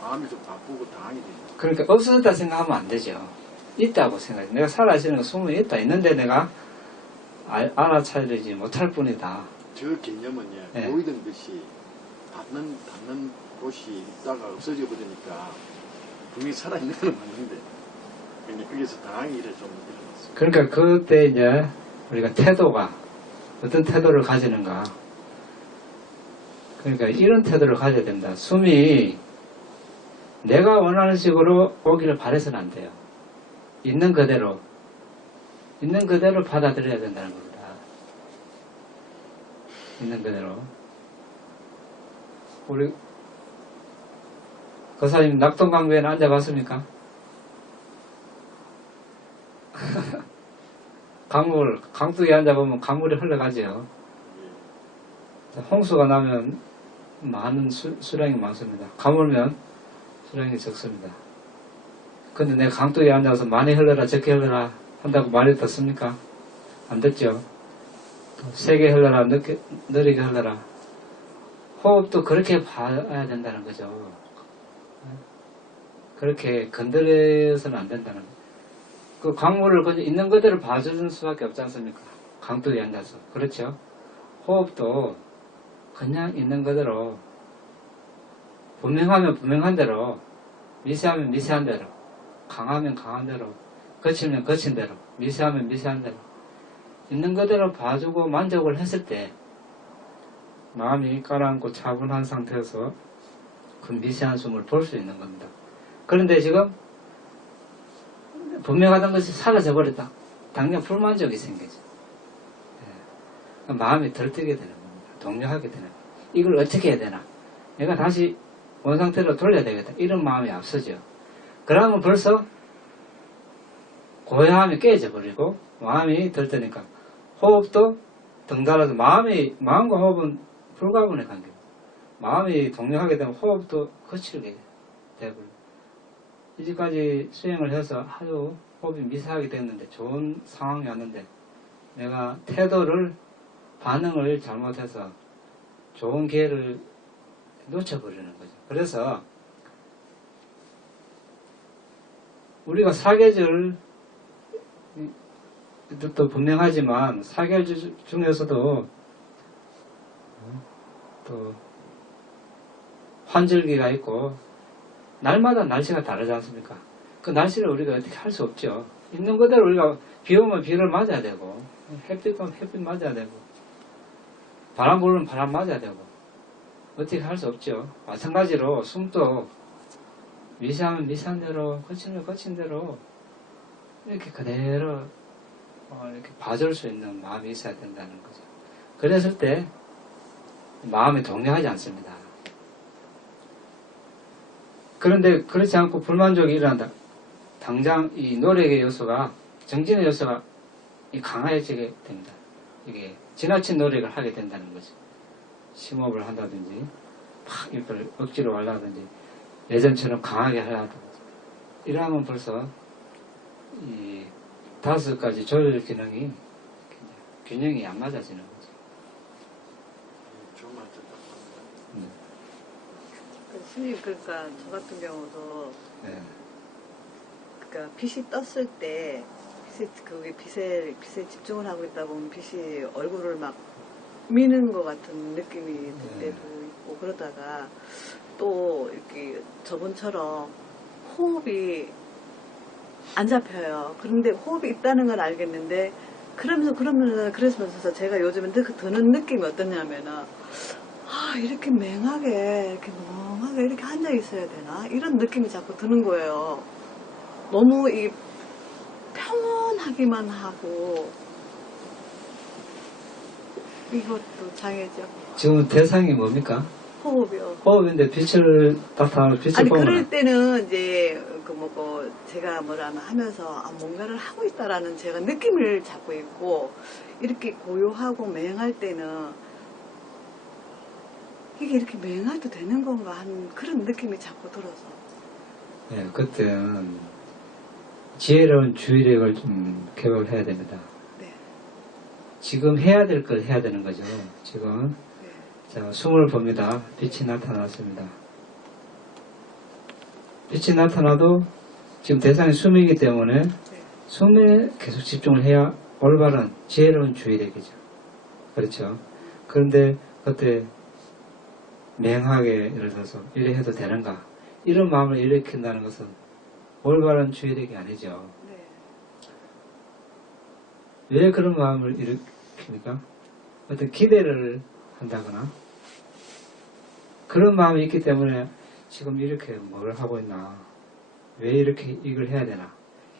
마음이 좀 바쁘고 당하게 됩니다. 그러니까 없어졌다 생각하면 안 되죠. 있다고 생각해. 내가 살아있는 거 숨은 있는데 내가 알아차리지 못할 뿐이다. 저 개념은 네. 보이던 것이 닿는 곳이 있다가 없어져 버리니까 분명히 살아있는 건 맞는데 그냥 거기서 당황이 좀 일어났어요. 그러니까 그때 이제 우리가 태도가 어떤 태도를 가지는가. 그러니까 이런 태도를 가져야 된다. 숨이 내가 원하는 식으로 오기를 바라서는 안 돼요. 있는 그대로 받아들여야 된다는 겁니다. 있는 그대로. 우리 거사님 낙동강변에 앉아봤습니까? 강둑에 앉아보면 강물이 흘러가죠. 홍수가 나면 많은 수량이 많습니다. 가물면 수량이 적습니다. 근데 내가 강둑에 앉아서 많이 흘러라 적게 흘러라 한다고 말이 듣습니까? 안 듣죠. 세게 흘러라 느리게 흘러라. 호흡도 그렇게 봐야 된다는 거죠. 그렇게 건드려서는 안 된다는 거죠. 그 강물을 그냥 있는 그대로 봐주는 수밖에 없지 않습니까? 강둑에 앉아서. 그렇죠? 호흡도 그냥 있는 그대로, 분명하면 분명한 대로, 미세하면 미세한 대로, 강하면 강한 대로, 거치면 거친 대로, 미세하면 미세한 대로 있는 그대로 봐주고 만족을 했을 때 마음이 가라앉고 차분한 상태에서 그 미세한 숨을 볼 수 있는 겁니다. 그런데 지금 분명하던 것이 사라져 버렸다. 당장 불만족이 생기죠. 네. 마음이 들뜨게 되는 겁니다. 동요하게 되는 겁니다. 이걸 어떻게 해야 되나? 내가 다시 원상태로 돌려야 되겠다. 이런 마음이 앞서죠. 그러면 벌써 고요함이 깨져 버리고 마음이 들뜨니까 호흡도 덩달아서 마음과 호흡은 불가분의 관계입니다. 마음이 동요하게 되면 호흡도 거칠게 되버립니다. 이제까지 수행을 해서 아주 호흡이 미세하게 됐는데 좋은 상황이 왔는데 내가 반응을 잘못해서 좋은 기회를 놓쳐버리는 거죠. 그래서 우리가 사계절 또 분명하지만 사계절 중에서도 또 환절기가 있고 날마다 날씨가 다르지 않습니까? 그 날씨를 우리가 어떻게 할 수 없죠. 있는 그대로 우리가 비 오면 비를 맞아야 되고 햇빛 오면 햇빛 맞아야 되고 바람 불면 바람 맞아야 되고 어떻게 할 수 없죠. 마찬가지로 숨도 미세하면 미세한 대로 거치면 거친 대로 이렇게 그대로 이렇게 봐줄 수 있는 마음이 있어야 된다는 거죠. 그랬을 때 마음이 동요하지 않습니다. 그런데 그렇지 않고 불만족이 일어난다. 당장 이 노력의 요소가, 정진의 요소가 강해지게 됩니다. 이게 지나친 노력을 하게 된다는 거죠. 심호흡을 한다든지 막 이걸 억지로 하려든지 예전처럼 강하게 하려든지 이러면 벌써 이 5가지 조절 기능이 균형이 안 맞아지는 거죠. 스님, 그러니까 저 같은 경우도 네. 그러니까 빛이 떴을 때 빛에 집중을 하고 있다 보면 빛이 얼굴을 막 미는 것 같은 느낌이 들 때도 있고 그러다가 또 이렇게 저번처럼 호흡이 안 잡혀요. 그런데 호흡이 있다는 걸 알겠는데 그러면서 제가 요즘에 드는 느낌이 어떠냐면은 이렇게 맹하게 이렇게 멍하게 이렇게 앉아 있어야 되나 이런 느낌이 자꾸 드는 거예요. 너무 이 평온하기만 하고 이것도 장애죠. 지금 대상이 뭡니까? 호흡이요. 호흡인데 빛을 나타나는 빛을 아니 보면 그럴 때는 이제 제가 뭐라면 하면서 뭔가를 하고 있다라는 제가 느낌을 잡고 있고 이렇게 고요하고 맹할 때는 이게 이렇게 맹해도 되는 건가 하는 그런 느낌이 자꾸 들어서. 네, 그때는 지혜로운 주의력을 좀 개발해야 됩니다. 네. 지금 해야 될 걸 해야 되는 거죠. 지금 네. 자, 숨을 봅니다. 빛이 나타났습니다. 빛이 나타나도 지금 대상이 숨이기 때문에 숨에 계속 집중을 해야 올바른 지혜로운 주의력이죠. 그렇죠. 그런데 그때 맹하게 예를 들어서 이래 해도 되는가 이런 마음을 일으킨다는 것은 올바른 주의력이 아니죠. 네. 왜 그런 마음을 일으킵니까? 어떤 기대를 한다거나 그런 마음이 있기 때문에 지금 이렇게 뭘 하고 있나 왜 이렇게 이걸 해야 되나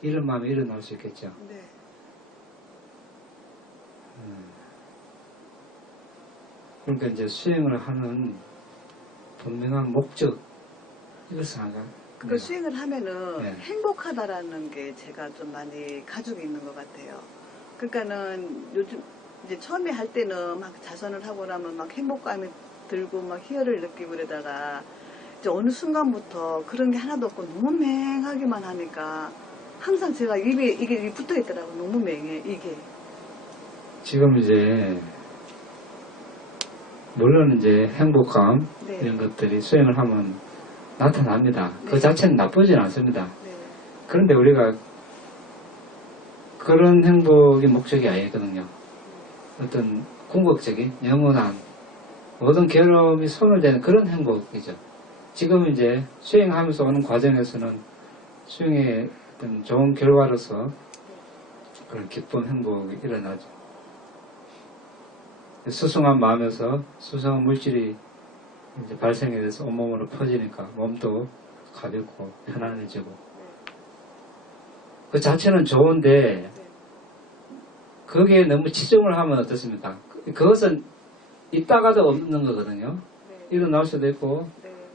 이런 마음이 일어날 수 있겠죠. 네. 그러니까 이제 수행을 하는 분명한 목적 이것을 하나 그 수행을 하면은 네. 행복하다라는 게 제가 좀 많이 가지고 있는 것 같아요. 그러니까는 요즘 이제 처음에 할 때는 막 자선을 하고 나면 막 행복감이 들고 막 희열을 느끼고 그러다가 이제 어느 순간부터 그런 게 하나도 없고 너무 맹하기만 하니까 항상 제가 입에 이게 붙어 있더라고. 너무 맹해 이게. 지금 이제 물론 이제 행복감 네. 이런 것들이 수행을 하면 나타납니다. 네. 그 자체는 나쁘진 않습니다. 네. 그런데 우리가 그런 행복이 목적이 아니거든요. 어떤 궁극적인 영원한 모든 괴로움이 손을 대는 그런 행복이죠. 지금 이제 수행하면서 오는 과정에서는 수행의 어떤 좋은 결과로서 그런 기쁨, 행복이 일어나죠. 수승한 마음에서 수승한 물질이 이제 발생이 돼서 온몸으로 퍼지니까 몸도 가볍고 편안해지고 그 자체는 좋은데 거기에 너무 치중을 하면 어떻습니까? 그것은 있다가도 없는 거거든요. 일어날 수도 있고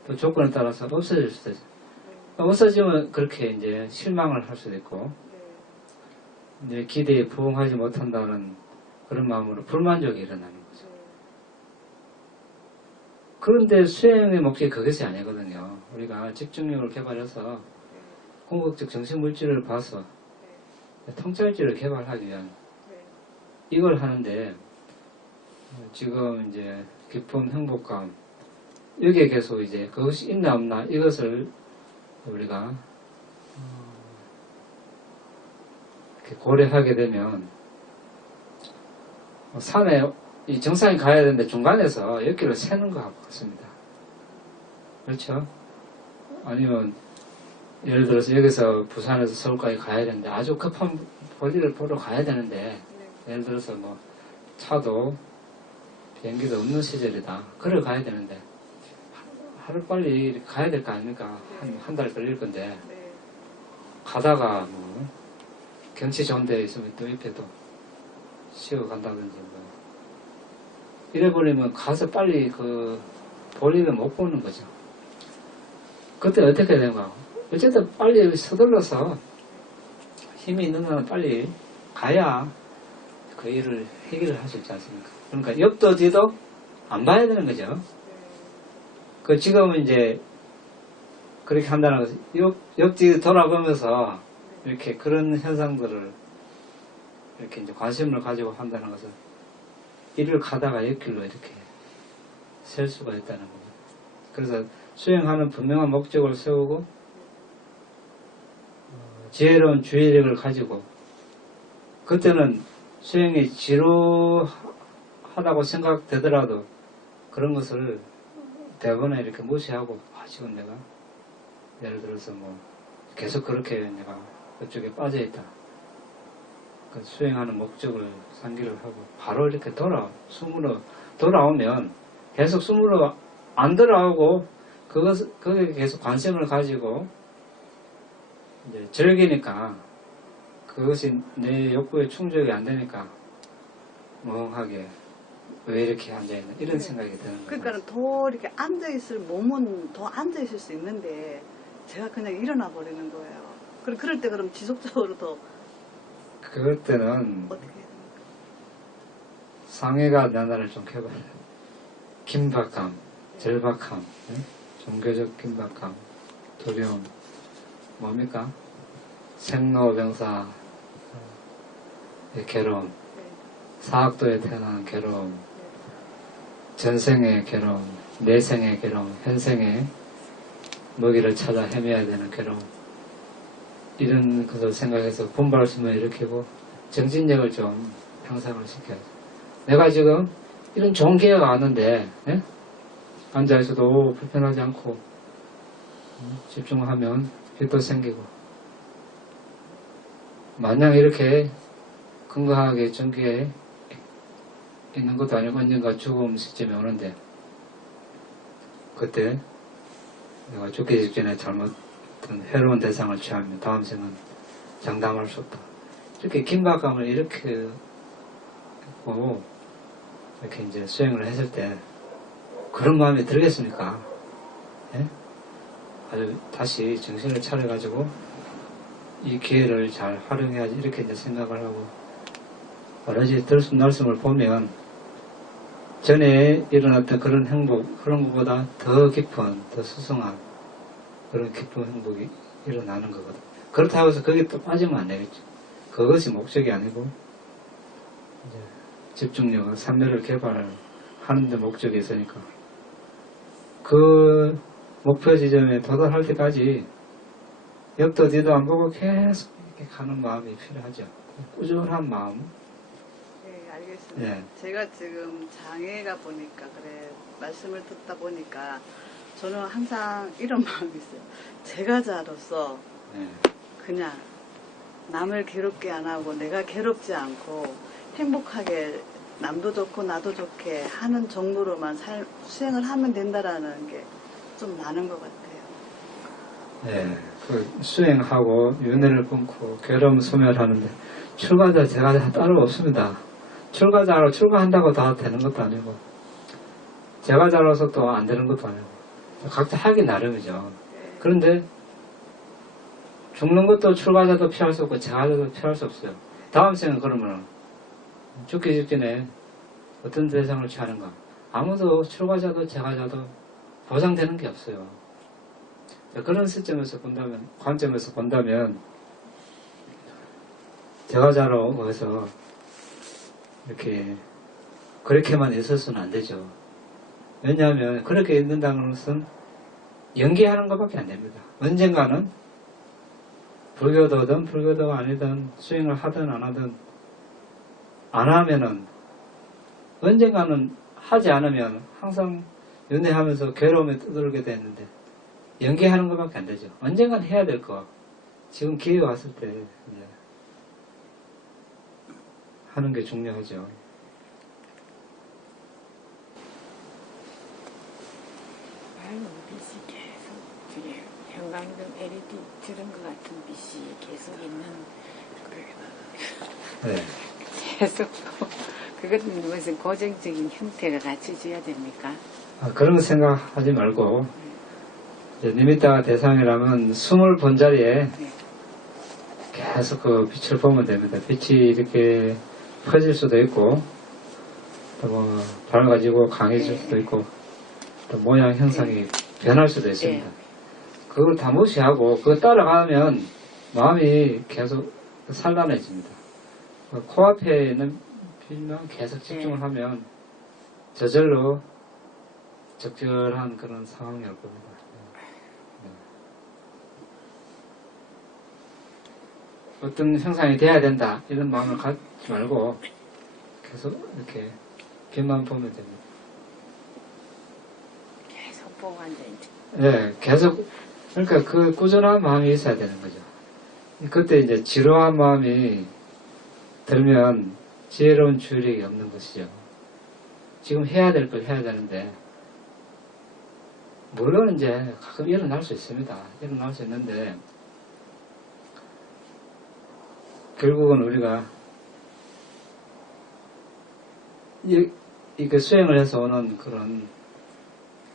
또 조건에 따라서 없어질 수도 있어요. 없어지면 그렇게 이제 실망을 할 수도 있고 이제 기대에 부응하지 못한다는 그런 마음으로 불만족이 일어나는 거죠. 그런데 수행의 목적이 그것이 아니거든요. 우리가 집중력을 개발해서 궁극적 정신물질을 봐서 통찰질을 개발하기 위한 이걸 하는데 지금 이제 기쁨, 행복감 여기에 계속 이제 그것이 있나 없나 이것을 우리가 이렇게 고려하게 되면 산에 이 정상에 가야 되는데 중간에서 몇 킬로 세는 것 같습니다. 그렇죠? 아니면 예를 들어서 여기서 부산에서 서울까지 가야 되는데 아주 급한 볼일을 보러 가야 되는데 예를 들어서 뭐 차도 비행기도 없는 시절이다. 걸어 가야 되는데 하루 빨리 가야 될 거 아닙니까? 한 달 걸릴 건데 가다가 뭐 경치 좋은 데 있으면 또 옆에도 쉬어 간다든지 뭐 이래버리면 가서 빨리 그 볼일을 못 보는 거죠. 그때 어떻게 된가? 어쨌든 빨리 서둘러서 힘이 있는 거는 빨리 가야 그 일을 해결을 할 수 있지 않습니까? 그러니까 옆도 뒤도 안 봐야 되는 거죠. 그 지금은 이제 그렇게 한다는 것은 옆뒤 돌아보면서 이렇게 그런 현상들을 이렇게 이제 관심을 가지고 한다는 것은 일을 가다가 옆길로 이렇게 셀 수가 있다는 겁니다. 그래서 수행하는 분명한 목적을 세우고 지혜로운 주의력을 가지고 그때는 수행이 지루하다고 생각되더라도 그런 것을 대번에 이렇게 무시하고 지금 내가 예를 들어서 뭐 계속 그렇게 내가 그쪽에 빠져있다. 그 수행하는 목적을 상기를 하고 바로 이렇게 숨으로 돌아오면 계속 숨으로 안 돌아오고 그게 계속 관심을 가지고 이제 즐기니까 그것이 내 욕구에 충족이 안 되니까 멍하게 왜 이렇게 앉아있나 이런 생각이 드는 거예요. 그러니까 더 이렇게 앉아있을 몸은 더 앉아있을 수 있는데 제가 그냥 일어나 버리는 거예요. 그럴 때 그럼 지속적으로 더 그럴 때는 어떻게 해야 됩니까? 상해가 나날을 좀 켜봐요. 긴박감, 절박함, 종교적 긴박감, 두려움, 뭡니까? 생로병사의 괴로움, 사학도에 태어난 괴로움, 전생의 괴로움, 내생의 괴로움, 현생의 먹이를 찾아 헤매야 되는 괴로움, 이런 것을 생각해서 분발심을 일으키고 정신력을 좀 향상을 시켜야죠. 내가 지금 이런 좋은 기회가 왔는데 앉아있어도 불편하지 않고 집중하면 빛도 생기고 마냥 이렇게 건강하게 정기에 있는 것도 아니고 언젠가 죽음 시점이 오는데 그때 내가 죽기 직전에 잘못 해로운 대상을 취하면 다음 생은 장담할 수 없다. 이렇게 긴박감을 이렇게 했고 이렇게 이제 수행을 했을 때 그런 마음이 들겠습니까? 예? 아주 다시 정신을 차려가지고 이 기회를 잘 활용해야지 이렇게 이제 생각을 하고 오로지 들숨날숨을 보면 전에 일어났던 그런 행복 그런 것보다 더 깊은 더 수승한 그런 기쁜 행복이 일어나는 거거든. 그렇다고 해서 거기에 또 빠지면 안 되겠죠. 그것이 목적이 아니고 이제 집중력은 삼매를 개발하는 데 목적이 있으니까 그 목표 지점에 도달할 때까지 옆도 뒤도 안 보고 계속 이렇게 가는 마음이 필요하죠. 꾸준한 마음. 네, 알겠습니다. 예. 제가 지금 장애가 보니까 그래 말씀을 듣다 보니까 저는 항상 이런 마음이 있어요. 제가자로서 예. 그냥 남을 괴롭게 안 하고 내가 괴롭지 않고 행복하게 남도 좋고 나도 좋게 하는 정도로만 수행을 하면 된다라는 게 좀 많은 것 같아요. 예. 그 수행하고 윤회를 끊고 괴로움 소멸하는데 출가자 제가자 따로 없습니다. 출가자로 출가한다고 다 되는 것도 아니고 제가자로서 또 안 되는 것도 아니고 각자 하기 나름이죠. 그런데 죽는 것도 출가자도 피할 수 없고 제가자도 피할 수 없어요. 다음 생은 그러면 죽기 직전에 어떤 대상을 취하는가? 아무도 출가자도 제가자도 보장되는 게 없어요. 그런 시점에서 본다면, 관점에서 본다면 제가자로 해서 이렇게 그렇게만 있어서는 안 되죠. 왜냐하면 그렇게 있는다는 것은 연기하는 것밖에 안 됩니다. 언젠가는 불교도든 불교도가 아니든 수행을 하든 안 하든 안 하면은 언젠가는 하지 않으면 항상 윤회하면서 괴로움에 떠들게 되는데 연기하는 것밖에 안 되죠. 언젠간 해야 될 거. 지금 기회가 왔을 때 이제 하는 게 중요하죠. 빛이 계속 뒤에 형광등 LED 들은 것 같은 빛이 계속 있는 네. 계속 그것은 무슨 고정적인 형태가 갖춰져야 됩니까? 그런 거 생각하지 말고 이제 니미타가 대상이라면 숨을 본 자리에 계속 그 빛을 보면 됩니다. 빛이 이렇게 퍼질 수도 있고 또 뭐 밝아지고 강해질 수도 있고 또 모양 형상이 변할 수도 있습니다. 그걸 다 무시하고 그거 따라가면 마음이 계속 산란해집니다. 코앞에 있는 빛만 계속 집중을 하면 저절로 적절한 그런 상황이 올 겁니다. 어떤 형상이 돼야 된다 이런 마음을 갖지 말고 계속 이렇게 빛만 보면 됩니다. 계속 보고 앉아있지. 네, 계속 그러니까 그 꾸준한 마음이 있어야 되는 거죠. 그때 이제 지루한 마음이 들면 지혜로운 주의력이 없는 것이죠. 지금 해야 될 걸 해야 되는데 물론 이제 가끔 일어날 수 있습니다. 일어날 수 있는데 결국은 우리가 이게 수행을 해서 오는 그런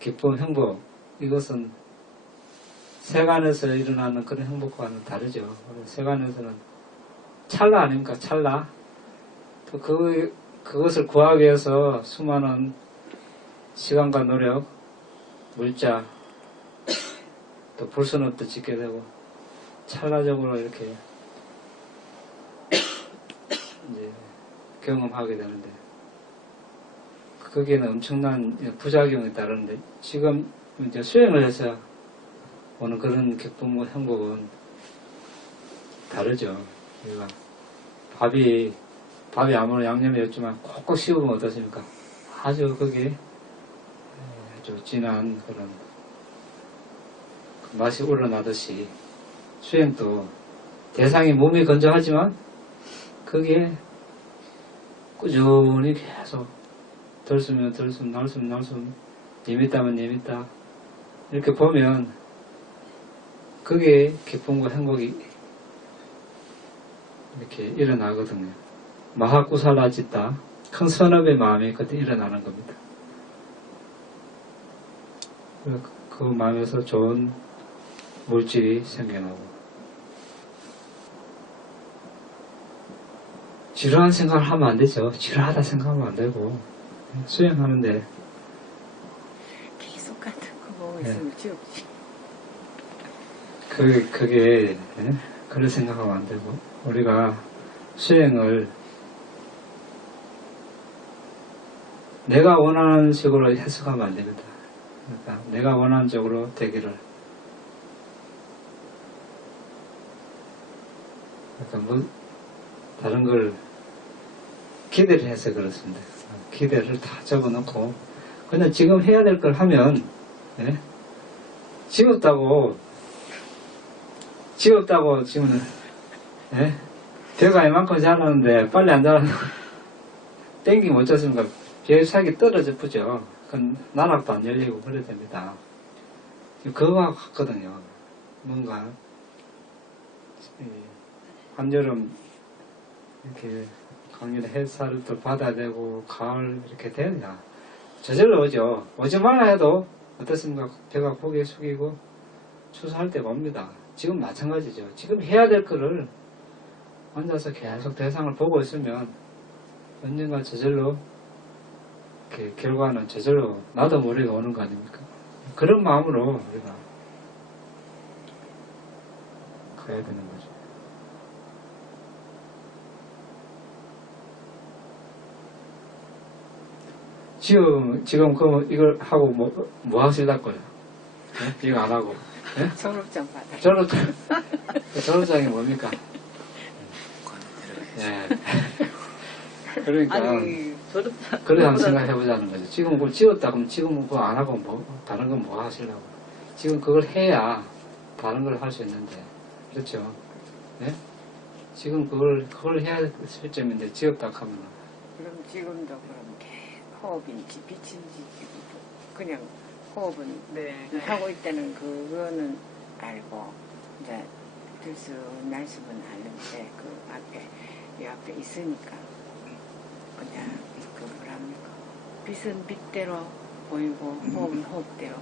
기쁨, 행복 이것은 세간에서 일어나는 그런 행복과는 다르죠. 세간에서는 찰나 아닙니까? 찰나. 또 그것을 구하기 위해서 수많은 시간과 노력, 물자, 또 불순업도 짓게 되고 찰나적으로 이렇게 이제 경험하게 되는데 거기에는 엄청난 부작용이 따르는데 지금 이제 수행을 해서 오는 그런 기쁨과 행복은 다르죠. 우리가 밥이 아무런 양념이 없지만 콕콕 씹으면 어떻습니까? 아주 거기에 아주 진한 그런 맛이 우러나듯이 수행도 대상이 몸이 건조하지만 거기에 꾸준히 계속 덜수면 덜숨, 날숨, 날숨, 예밌다면 예밌다 이렇게 보면 그게 기쁨과 행복이 이렇게 일어나거든요. 마하쿠살라짓다 큰 선업의 마음이 그때 일어나는 겁니다. 그 마음에서 좋은 물질이 생겨나고 지루한 생각을 하면 안 되죠. 지루하다 생각하면 안 되고 수행하는데 계속 같은 거 보고 있으면 지옥지. 그게 그런 생각하면 안 되고 우리가 수행을 내가 원하는 식으로 해석하면 안 됩니다. 그러니까 내가 원하는 쪽으로 되기를 그러니까 뭐 다른 걸 기대를 해서 그렇습니다. 기대를 다 적어놓고 그냥 지금 해야 될 걸 하면 지겹다고 지금은 배가 이만큼 자랐는데 빨리 안 자라는 땡기면 어쩌습니까? 배색이 떨어져 보죠. 그건 나락도 안 열리고 그래야 됩니다. 그거와 같거든요. 뭔가 한여름 이렇게 강렬한 햇살을 또 받아야 되고 가을 이렇게 돼야 저절로 오죠. 오지 말라 해도 어떻습니까? 배가 고개 숙이고 추수할 때가 옵니다. 지금 마찬가지죠. 지금 해야 될 거를 앉아서 계속 대상을 보고 있으면 언젠가 저절로 이렇게 결과는 저절로 나도 모르게 오는 거 아닙니까? 그런 마음으로 우리가 가야 되는 거죠. 지금 그럼 이걸 하고 뭐 하실라고요? 네? 이거 안 하고. 네? 졸업장 받아. 졸업장이 뭡니까? 네. 그러니까 아니, 그래 한번 생각해보자는 거죠. 지금 그걸 지었다 그럼 지금 그거 안 하고 다른 건 뭐 하시려고? 지금 그걸 해야 다른 걸 할 수 있는데, 그렇죠? 네? 지금 그걸 해야 될 시점인데 지었다 하면 그럼 지금도 그럼 호흡인지 빛인지 그냥 호흡은 네. 하고 있다는 그거는 알고 이제 들수 날숨은 아는데 그 앞에 이 앞에 있으니까 그냥 그걸 합니까? 빛은 빛대로 보이고 호흡은 호흡대로.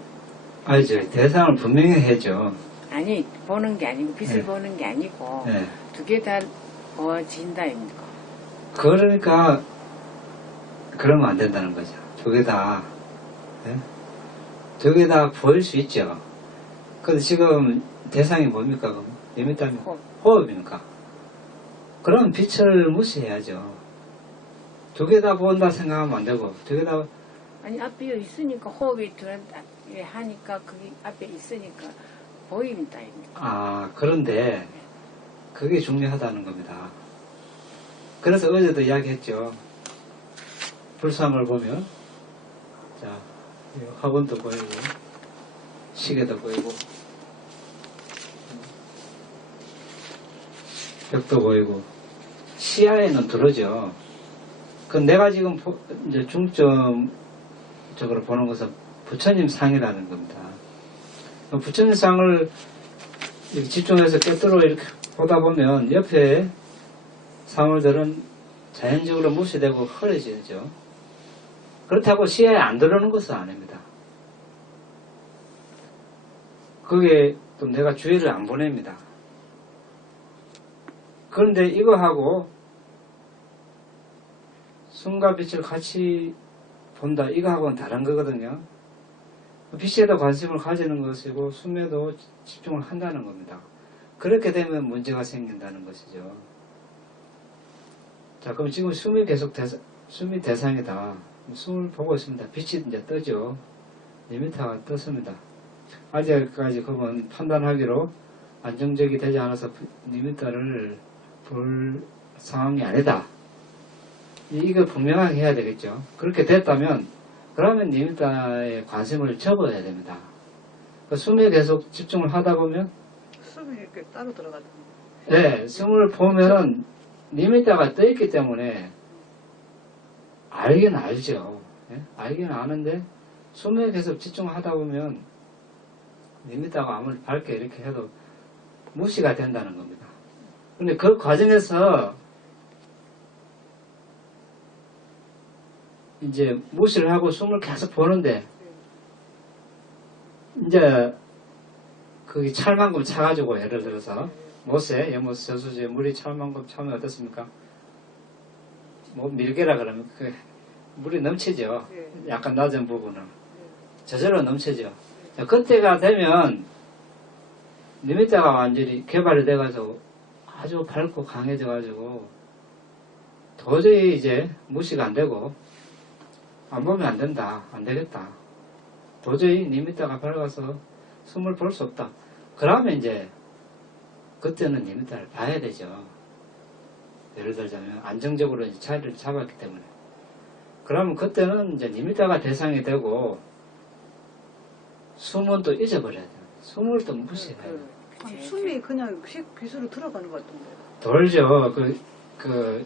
아니죠. 대상을 분명히 해죠. 아니 보는 게 아니고 빛을 네. 보는 게 아니고 네. 두 개 다 보여진다입니까? 그러니까 그러면 안 된다는 거죠. 두 개 다. 네? 두 개 다 보일 수 있죠. 근데 지금 대상이 뭡니까? 그럼? 예민다면 호흡입니까? 그럼 빛을 무시해야죠. 두 개 다 본다 생각하면 안 되고, 두 개 다 아니 앞에 있으니까 호흡이 들어간다 하니까 그게 앞에 있으니까 보입니다. 아, 그런데 그게 중요하다는 겁니다. 그래서 어제도 이야기했죠. 불상을 보면 자, 화분도 보이고 시계도 보이고 벽도 보이고 시야에는 들어오죠. 그 내가 지금 이제 중점적으로 보는 것은 부처님 상이라는 겁니다. 부처님 상을 이렇게 집중해서 꿰뚫어 이렇게 보다 보면 옆에 사물들은 자연적으로 무시되고 흐려지죠. 그렇다고 시야에 안 들어오는 것은 아닙니다. 그게 또 내가 주의를 안 보냅니다. 그런데 이거하고 숨과 빛을 같이 본다. 이거하고는 다른 거거든요. 빛에도 관심을 가지는 것이고 숨에도 집중을 한다는 겁니다. 그렇게 되면 문제가 생긴다는 것이죠. 자, 그럼 지금 숨이 계속 숨이 대상이다. 숨을 보고 있습니다. 빛이 이제 뜨죠. 2m가 떴습니다. 아직까지 그건 판단하기로 안정적이 되지 않아서 2m를 볼 상황이 아니다. 이거 분명하게 해야 되겠죠. 그렇게 됐다면 그러면 2m에 관심을 접어야 됩니다. 그 숨에 계속 집중을 하다 보면 숨이 이렇게 따로 들어가는 네, 숨을 보면은 2m가 떠있기 때문에 알긴 알죠. 네? 알긴 아는데 숨에 계속 집중을 하다 보면 2m가 아무리 밝게 이렇게 해도 무시가 된다는 겁니다. 근데 그 과정에서 이제 무시를 하고 숨을 계속 보는데 이제 그게 찰만큼 차가지고 예를 들어서 못에 연못 저수지에 물이 찰만큼 차면 어떻습니까? 뭐 밀개라 그러면 그 물이 넘치죠. 약간 낮은 부분은 저절로 넘치죠. 자, 그때가 되면 2m가 완전히 개발이 돼가지고 아주 밝고 강해져가지고 도저히 이제 무시가 안 되고 안 보면 안 된다. 안 되겠다. 도저히 2m가 밝아서 숨을 볼 수 없다. 그러면 이제 그때는 2m를 봐야 되죠. 예를 들자면 안정적으로 이제 자리를 잡았기 때문에. 그러면 그때는 이제 2m가 대상이 되고 숨은 또 잊어버려야 돼요. 숨을 또 무시해야 돼요. 숨이 그냥 귀수로 들어가는 것 같은데. 돌죠.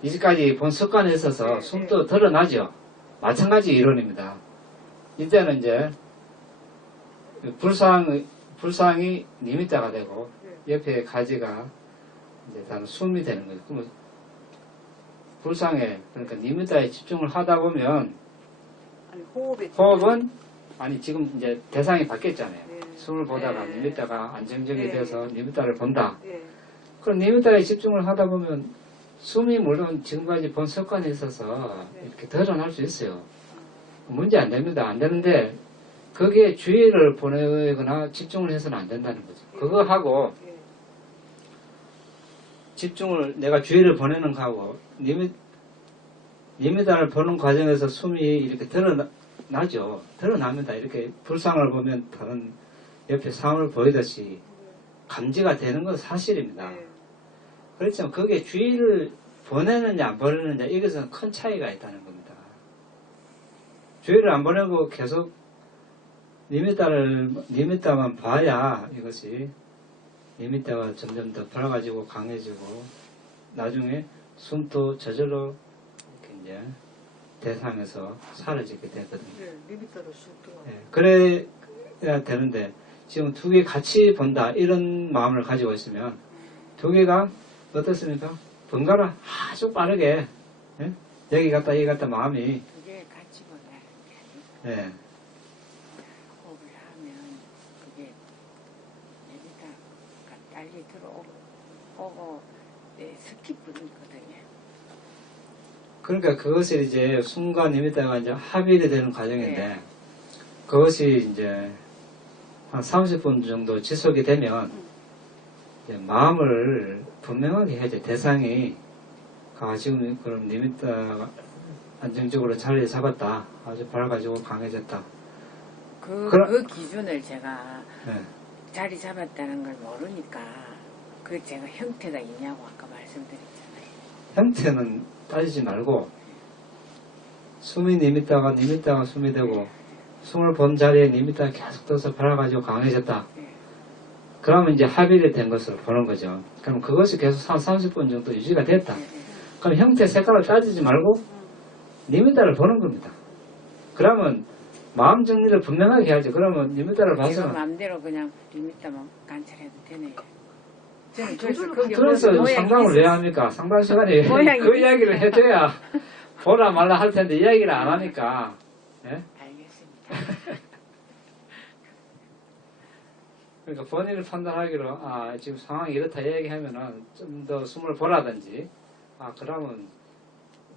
이제까지 본 습관에 있어서 숨도 드러나죠. 마찬가지 이론입니다. 이때는 이제 불상이 2m가 되고 옆에 가지가 이제 다 숨이 되는 거죠. 그러면 불상에 그러니까 2m에 집중을 하다 보면 아니, 호흡은 아니 지금 이제 대상이 바뀌었잖아요. 네. 숨을 보다가 네. 2m가 안정적이 네. 돼서 2m를 본다. 예. 그럼 2m에 집중을 하다 보면 숨이 물론 지금까지 본 습관에 있어서 이렇게 드러날 수 있어요. 문제 안 됩니다. 안 되는데 거기에 주의를 보내거나 집중을 해서는 안 된다는 거죠. 그거 하고 집중을 내가 주의를 보내는 거하고 2m를 보는 과정에서 숨이 이렇게 드러나죠. 드러납니다. 이렇게 불상을 보면 다른 옆에 상을 보이듯이 감지가 되는 건 사실입니다. 그렇지만 거기에 주의를 보내느냐 안 보내느냐 이것은 큰 차이가 있다는 겁니다. 주의를 안 보내고 계속 2m만 봐야 이것이 2m가 점점 더 밝아지고 강해지고 나중에 숨도 저절로 이렇게 이제 대상에서 사라지게 되거든요. 네, 2m로 쑥 들어가. 그래야 되는데 지금 두 개 같이 본다 이런 마음을 가지고 있으면 두 개가 어떻습니까? 번갈아 아주 빠르게 여기 갔다 여기 갔다 마음이 그게 같이 보다. 예. 호흡을 하면 그게 내리다가 빨리 들어오고 스킵분이거든요. 그러니까 그것이 이제 순간 2m가 이제 합의가 되는 과정인데 그것이 이제 한 30분 정도 지속이 되면 이제 마음을 분명하게 해야죠. 대상이 지금 그럼 2m 안정적으로 자리에 잡았다. 아주 밝아지고 강해졌다. 그 기준을 제가 네. 자리 잡았다는 걸 모르니까 그 제가 형태가 있냐고 아까 말씀드렸잖아요. 형태는 따지지 말고 숨이 님있다가 숨이 되고 숨을 본 자리에 님있다가 계속 떠서 밝아지고 강해졌다. 그러면 이제 합의를 된 것으로 보는 거죠. 그럼 그것이 계속 한 30분 정도 유지가 됐다. 그럼 형태 색깔을 따지지 말고 님있다를 보는 겁니다. 그러면 마음 정리를 분명하게 해야죠. 그러면 님있다를 제가 봐서는 마음대로 그냥 리미터만 관찰해도 되네요. 저는 그래서 상담을 왜 합니까? 상담 시간에 모양이 그 이야기를 해줘야 보라 말라 할 텐데 이야기를 안 하니까. 예? 알겠습니다. 그러니까 본인을 판단하기로 지금 상황이 이렇다 이야기하면은 좀 더 숨을 보라든지 그러면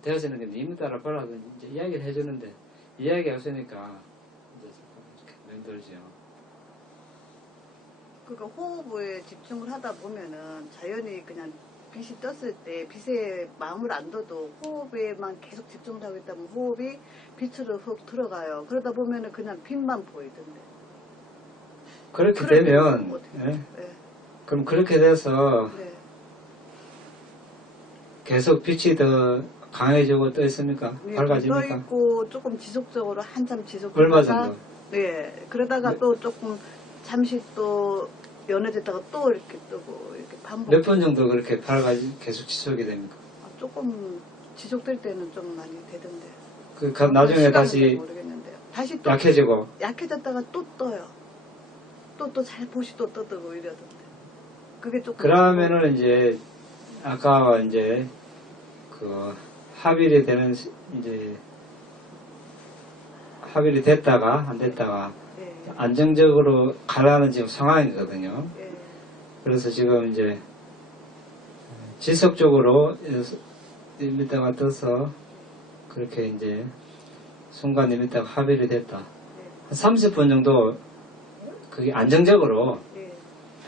되어지는 게 님따라 보라든지 이제 이야기를 해주는데 이야기 없으니까 이제 이렇게 맴돌죠. 그러니까 호흡에 집중을 하다 보면은 자연히 그냥 빛이 떴을 때 빛에 마음을 안 둬도 호흡에만 계속 집중을 하고 있다면 호흡이 빛으로 훅 들어가요. 그러다 보면은 그냥 빛만 보이던데. 그렇게 되면 어떻게, 예? 네. 그럼 그렇게 돼서 네. 계속 빛이 더 강해지고 떠 있습니까? 네, 밝아집니까? 떠 있고 조금 지속적으로 한참 얼마 지속하다가 정도? 네. 그러다가 네. 또 조금 잠시 또 연해졌다가 또 이렇게 뜨고 이렇게 반복. 몇 분 정도 그렇게 계속 지속이 됩니까? 조금 지속될 때는 좀 많이 되던데. 나중에 시간은 다시 모르겠는데요. 다시 또 약해지고 약해졌다가 또 떠요. 또 살포시 또 떠뜨고 이러던데. 그게 조금. 그러면은 이제 아까 이제 그 합의를 되는 이제 합의를 됐다가 안 됐다가 예, 안정적으로 가라는 지금 상황이거든요. 예. 그래서 지금 이제 지속적으로 1m가 떠서 그렇게 이제 순간 1m가 합의를 됐다. 한 30분 정도 그게 안정적으로 예.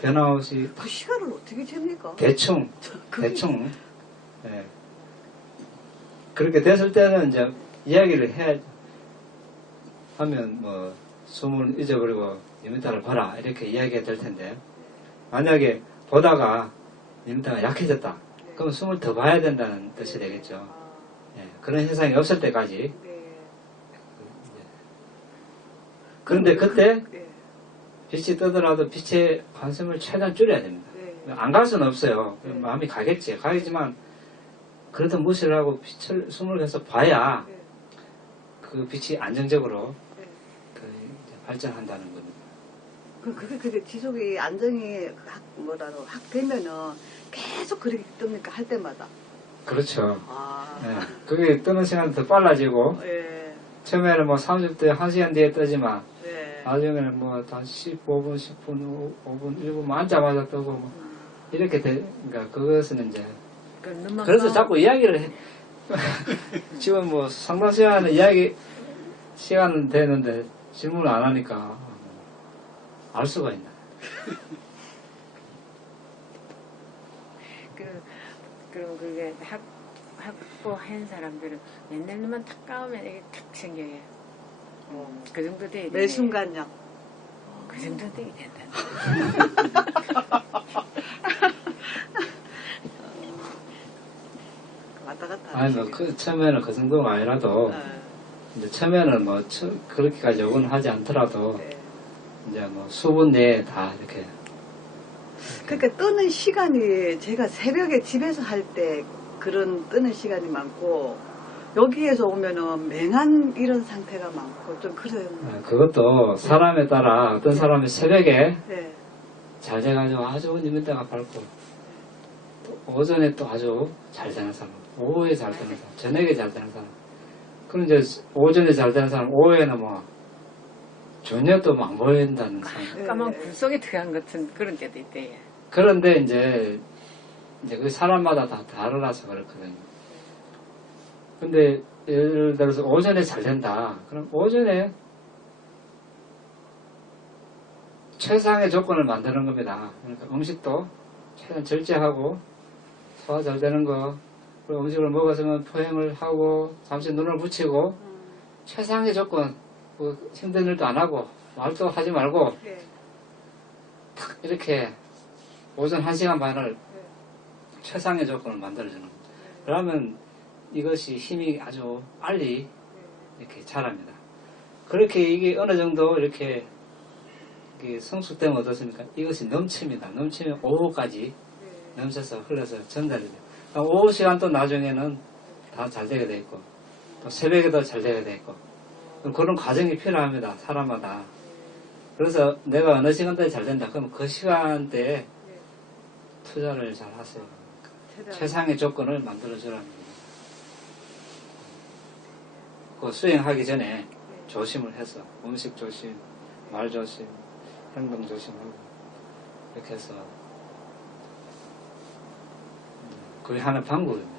변함없이 그 시간을 어떻게 잽니까? 대충 그게- 예. 그렇게 됐을 때는 이제 이야기를 하면 뭐 숨을 잊어버리고 2m를 봐라 이렇게 이야기가 될 텐데 만약에 보다가 2m가 약해졌다 그럼 숨을 더 봐야 된다는 뜻이 되겠죠. 예. 그런 현상이 없을 때까지. 네. 그런데 그때 예. 빛이 뜨더라도 빛의 관심을 최대한 줄여야 됩니다. 네. 안 갈 수는 없어요. 네. 마음이 가겠지. 가겠지만 그래도 무시를 하고 숨을 계속 봐야 네. 그 빛이 안정적으로 네. 이제 발전한다는 겁니다. 그게 지속이 안정이 확 되면은 계속 그렇게 뜹니까? 할 때마다. 그렇죠. 아. 예. 그게 뜨는 시간이 더 빨라지고 예. 처음에는 뭐 30대 1시간 뒤에 뜨지만 네. 나중에는 뭐 다 15분, 10분, 5분, 1분 앉자마자 뜨고 뭐 이렇게 그러니까 그것은 이제 그래서 자꾸 이야기를 해. 지금 뭐 상당 시간은 시간은 되는데 질문을 안 하니까 알 수가 있나. 그럼 그게 확보한 사람들은 옛날만 탁 까우면 이게 탁 생겨요. 그 정도 돼야 돼. 매 순간요. 그 정도 돼야 된다. 왔다 갔다. 아니 뭐 처음에는 그 정도가 아니라도 이제 처음에는 뭐 그렇게까지 요구는 하지 않더라도 네. 이제 뭐 수분 내에 다 이렇게. 그러니까 뜨는 시간이 제가 새벽에 집에서 할 때 그런 뜨는 시간이 많고 여기에서 오면은 맹한 이런 상태가 많고 좀 그래요. 그것도 사람에 따라 어떤 사람이 새벽에 네. 잘 돼가지고 아주 니미다가 밝고 또 오전에 또 아주 잘 되는 사람, 오후에 잘 되는 사람, 저녁에 잘 되는 사람. 그럼 이제 오전에 잘 되는 사람, 오후에는 뭐 전혀 또 안 보인다는 사람. 까만 굴 속에 들어간 같은 그런 때도 있대요. 그런데 이제 그 사람마다 다 다르라서 그렇거든요. 근데 예를 들어서 오전에 잘 된다. 그럼 오전에 최상의 조건을 만드는 겁니다. 그러니까 음식도 최대한 절제하고 소화 잘 되는 거, 그리고 음식을 먹었으면 포행을 하고 잠시 눈을 붙이고 최상의 조건, 뭐 힘든 일도 안 하고 말도 하지 말고 예. 탁 이렇게 오전 1시간 반을 최상의 조건을 만들어주는 거예요. 그러면 이것이 힘이 아주 빨리 이렇게 자랍니다. 그렇게 이게 어느 정도 이렇게 성숙되면 어떻습니까? 이것이 넘칩니다. 넘치면 오후까지 넘쳐서 흘러서 전달이 돼요. 오후 시간 또 나중에는 다 잘 되게 돼 있고 또 새벽에도 잘 되게 돼 있고 그런 과정이 필요합니다. 사람마다. 그래서 내가 어느 시간대에 잘 된다. 그러면 그 시간대에 투자를 잘 하세요. 최상의 조건을 만들어주라는 겁니다. 그 수행하기 전에 조심을 해서 음식 조심, 말 조심, 행동 조심하고 이렇게 해서 그게 하나의 방법입니다.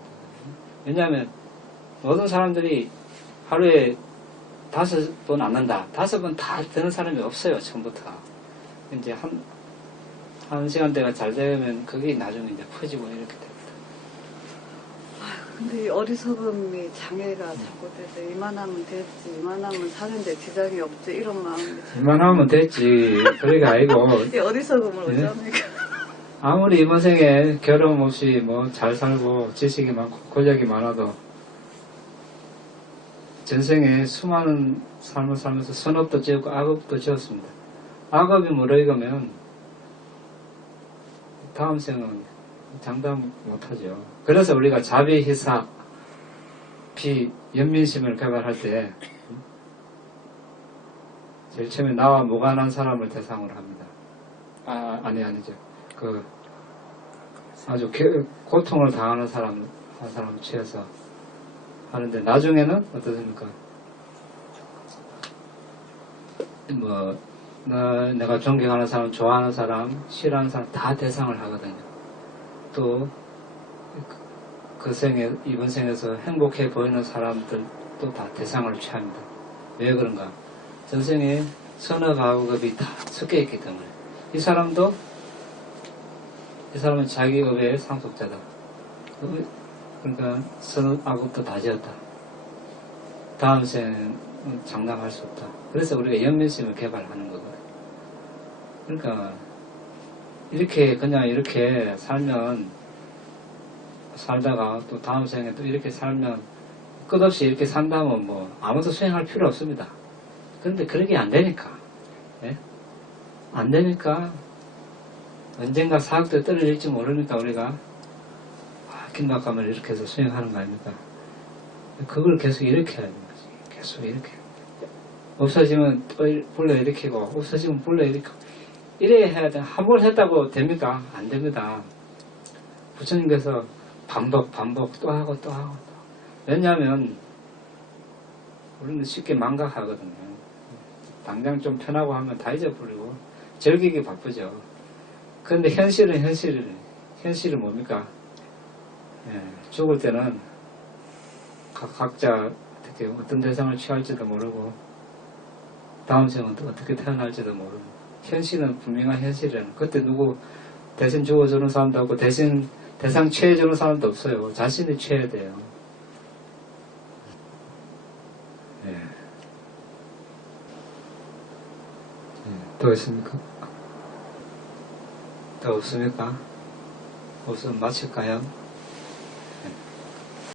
왜냐하면 모든 사람들이 하루에 5번 안 난다. 5번 다 되는 사람이 없어요. 처음부터. 이제 한 시간대가 잘 되면 그게 나중에 이제 퍼지고 이렇게 됩니다. 근데 이 어리석음이 장애가 자꾸 돼서 이만하면 됐지, 이만하면 사는데 지장이 없지, 이런 마음이. 이만하면 됐지. 그게 아니고. 이 어리석음을 네? 어쩌니까. 아무리 이번 생에 결혼 없이 뭐 잘 살고 지식이 많고 권력이 많아도 전생에 수많은 삶을 살면서 선업도 지었고 악업도 지었습니다. 악업이 무르익으면 다음 생은 장담 못하죠. 그래서 우리가 자비희사 비연민심을 개발할 때 제일 처음에 나와 무관한 사람을 대상으로 합니다. 아니죠. 아주 고통을 당하는 사람을 취해서 하는데 나중에는 어떻습니까? 뭐 내가 존경하는 사람, 좋아하는 사람, 싫어하는 사람 다 대상을 하거든요. 또 그 생에 이번 생에서 행복해 보이는 사람들도 다 대상을 취합니다. 왜 그런가? 전생에 선업악업이 다 섞여 있기 때문에 이 사람은 자기 업의 상속자다. 그러니까 선악업도 다 지었다. 다음 생은 장담할 수 없다. 그래서 우리가 연민심을 개발하는 거거든. 그러니까 그냥 이렇게 살다가 또 다음 생에 또 이렇게 살면 끝없이 이렇게 산다면 뭐 아무도 수행할 필요 없습니다. 그런데 그렇게 안 되니까. 예? 안 되니까 언젠가 사학도 떨어질지 모르니까 우리가 긴박감을 이렇게 해서 수행하는 거 아닙니까? 그걸 계속 이렇게 해야 되는 거지. 계속 이렇게. 없어지면 또 불러일으키고 없어지면 불러일으키고 이래야 해야 돼. 한 번 했다고 됩니까? 안 됩니다. 부처님께서 반복 또 하고 또 하고 왜냐하면 우리는 쉽게 망각하거든요. 당장 좀 편하고 하면 다 잊어버리고 즐기기 바쁘죠. 그런데 현실은 뭡니까? 예, 죽을 때는 각자 어떤 대상을 취할지도 모르고 다음 생은 또 어떻게 태어날지도 모르고 현실은 분명한 현실이라는. 그때 누구 대신 죽어주는 사람도 없고 대상 취해주는 사람도 없어요. 자신이 취해야 돼요. 예. 또 있습니까? 더 없습니까? 없으면 마칠까요?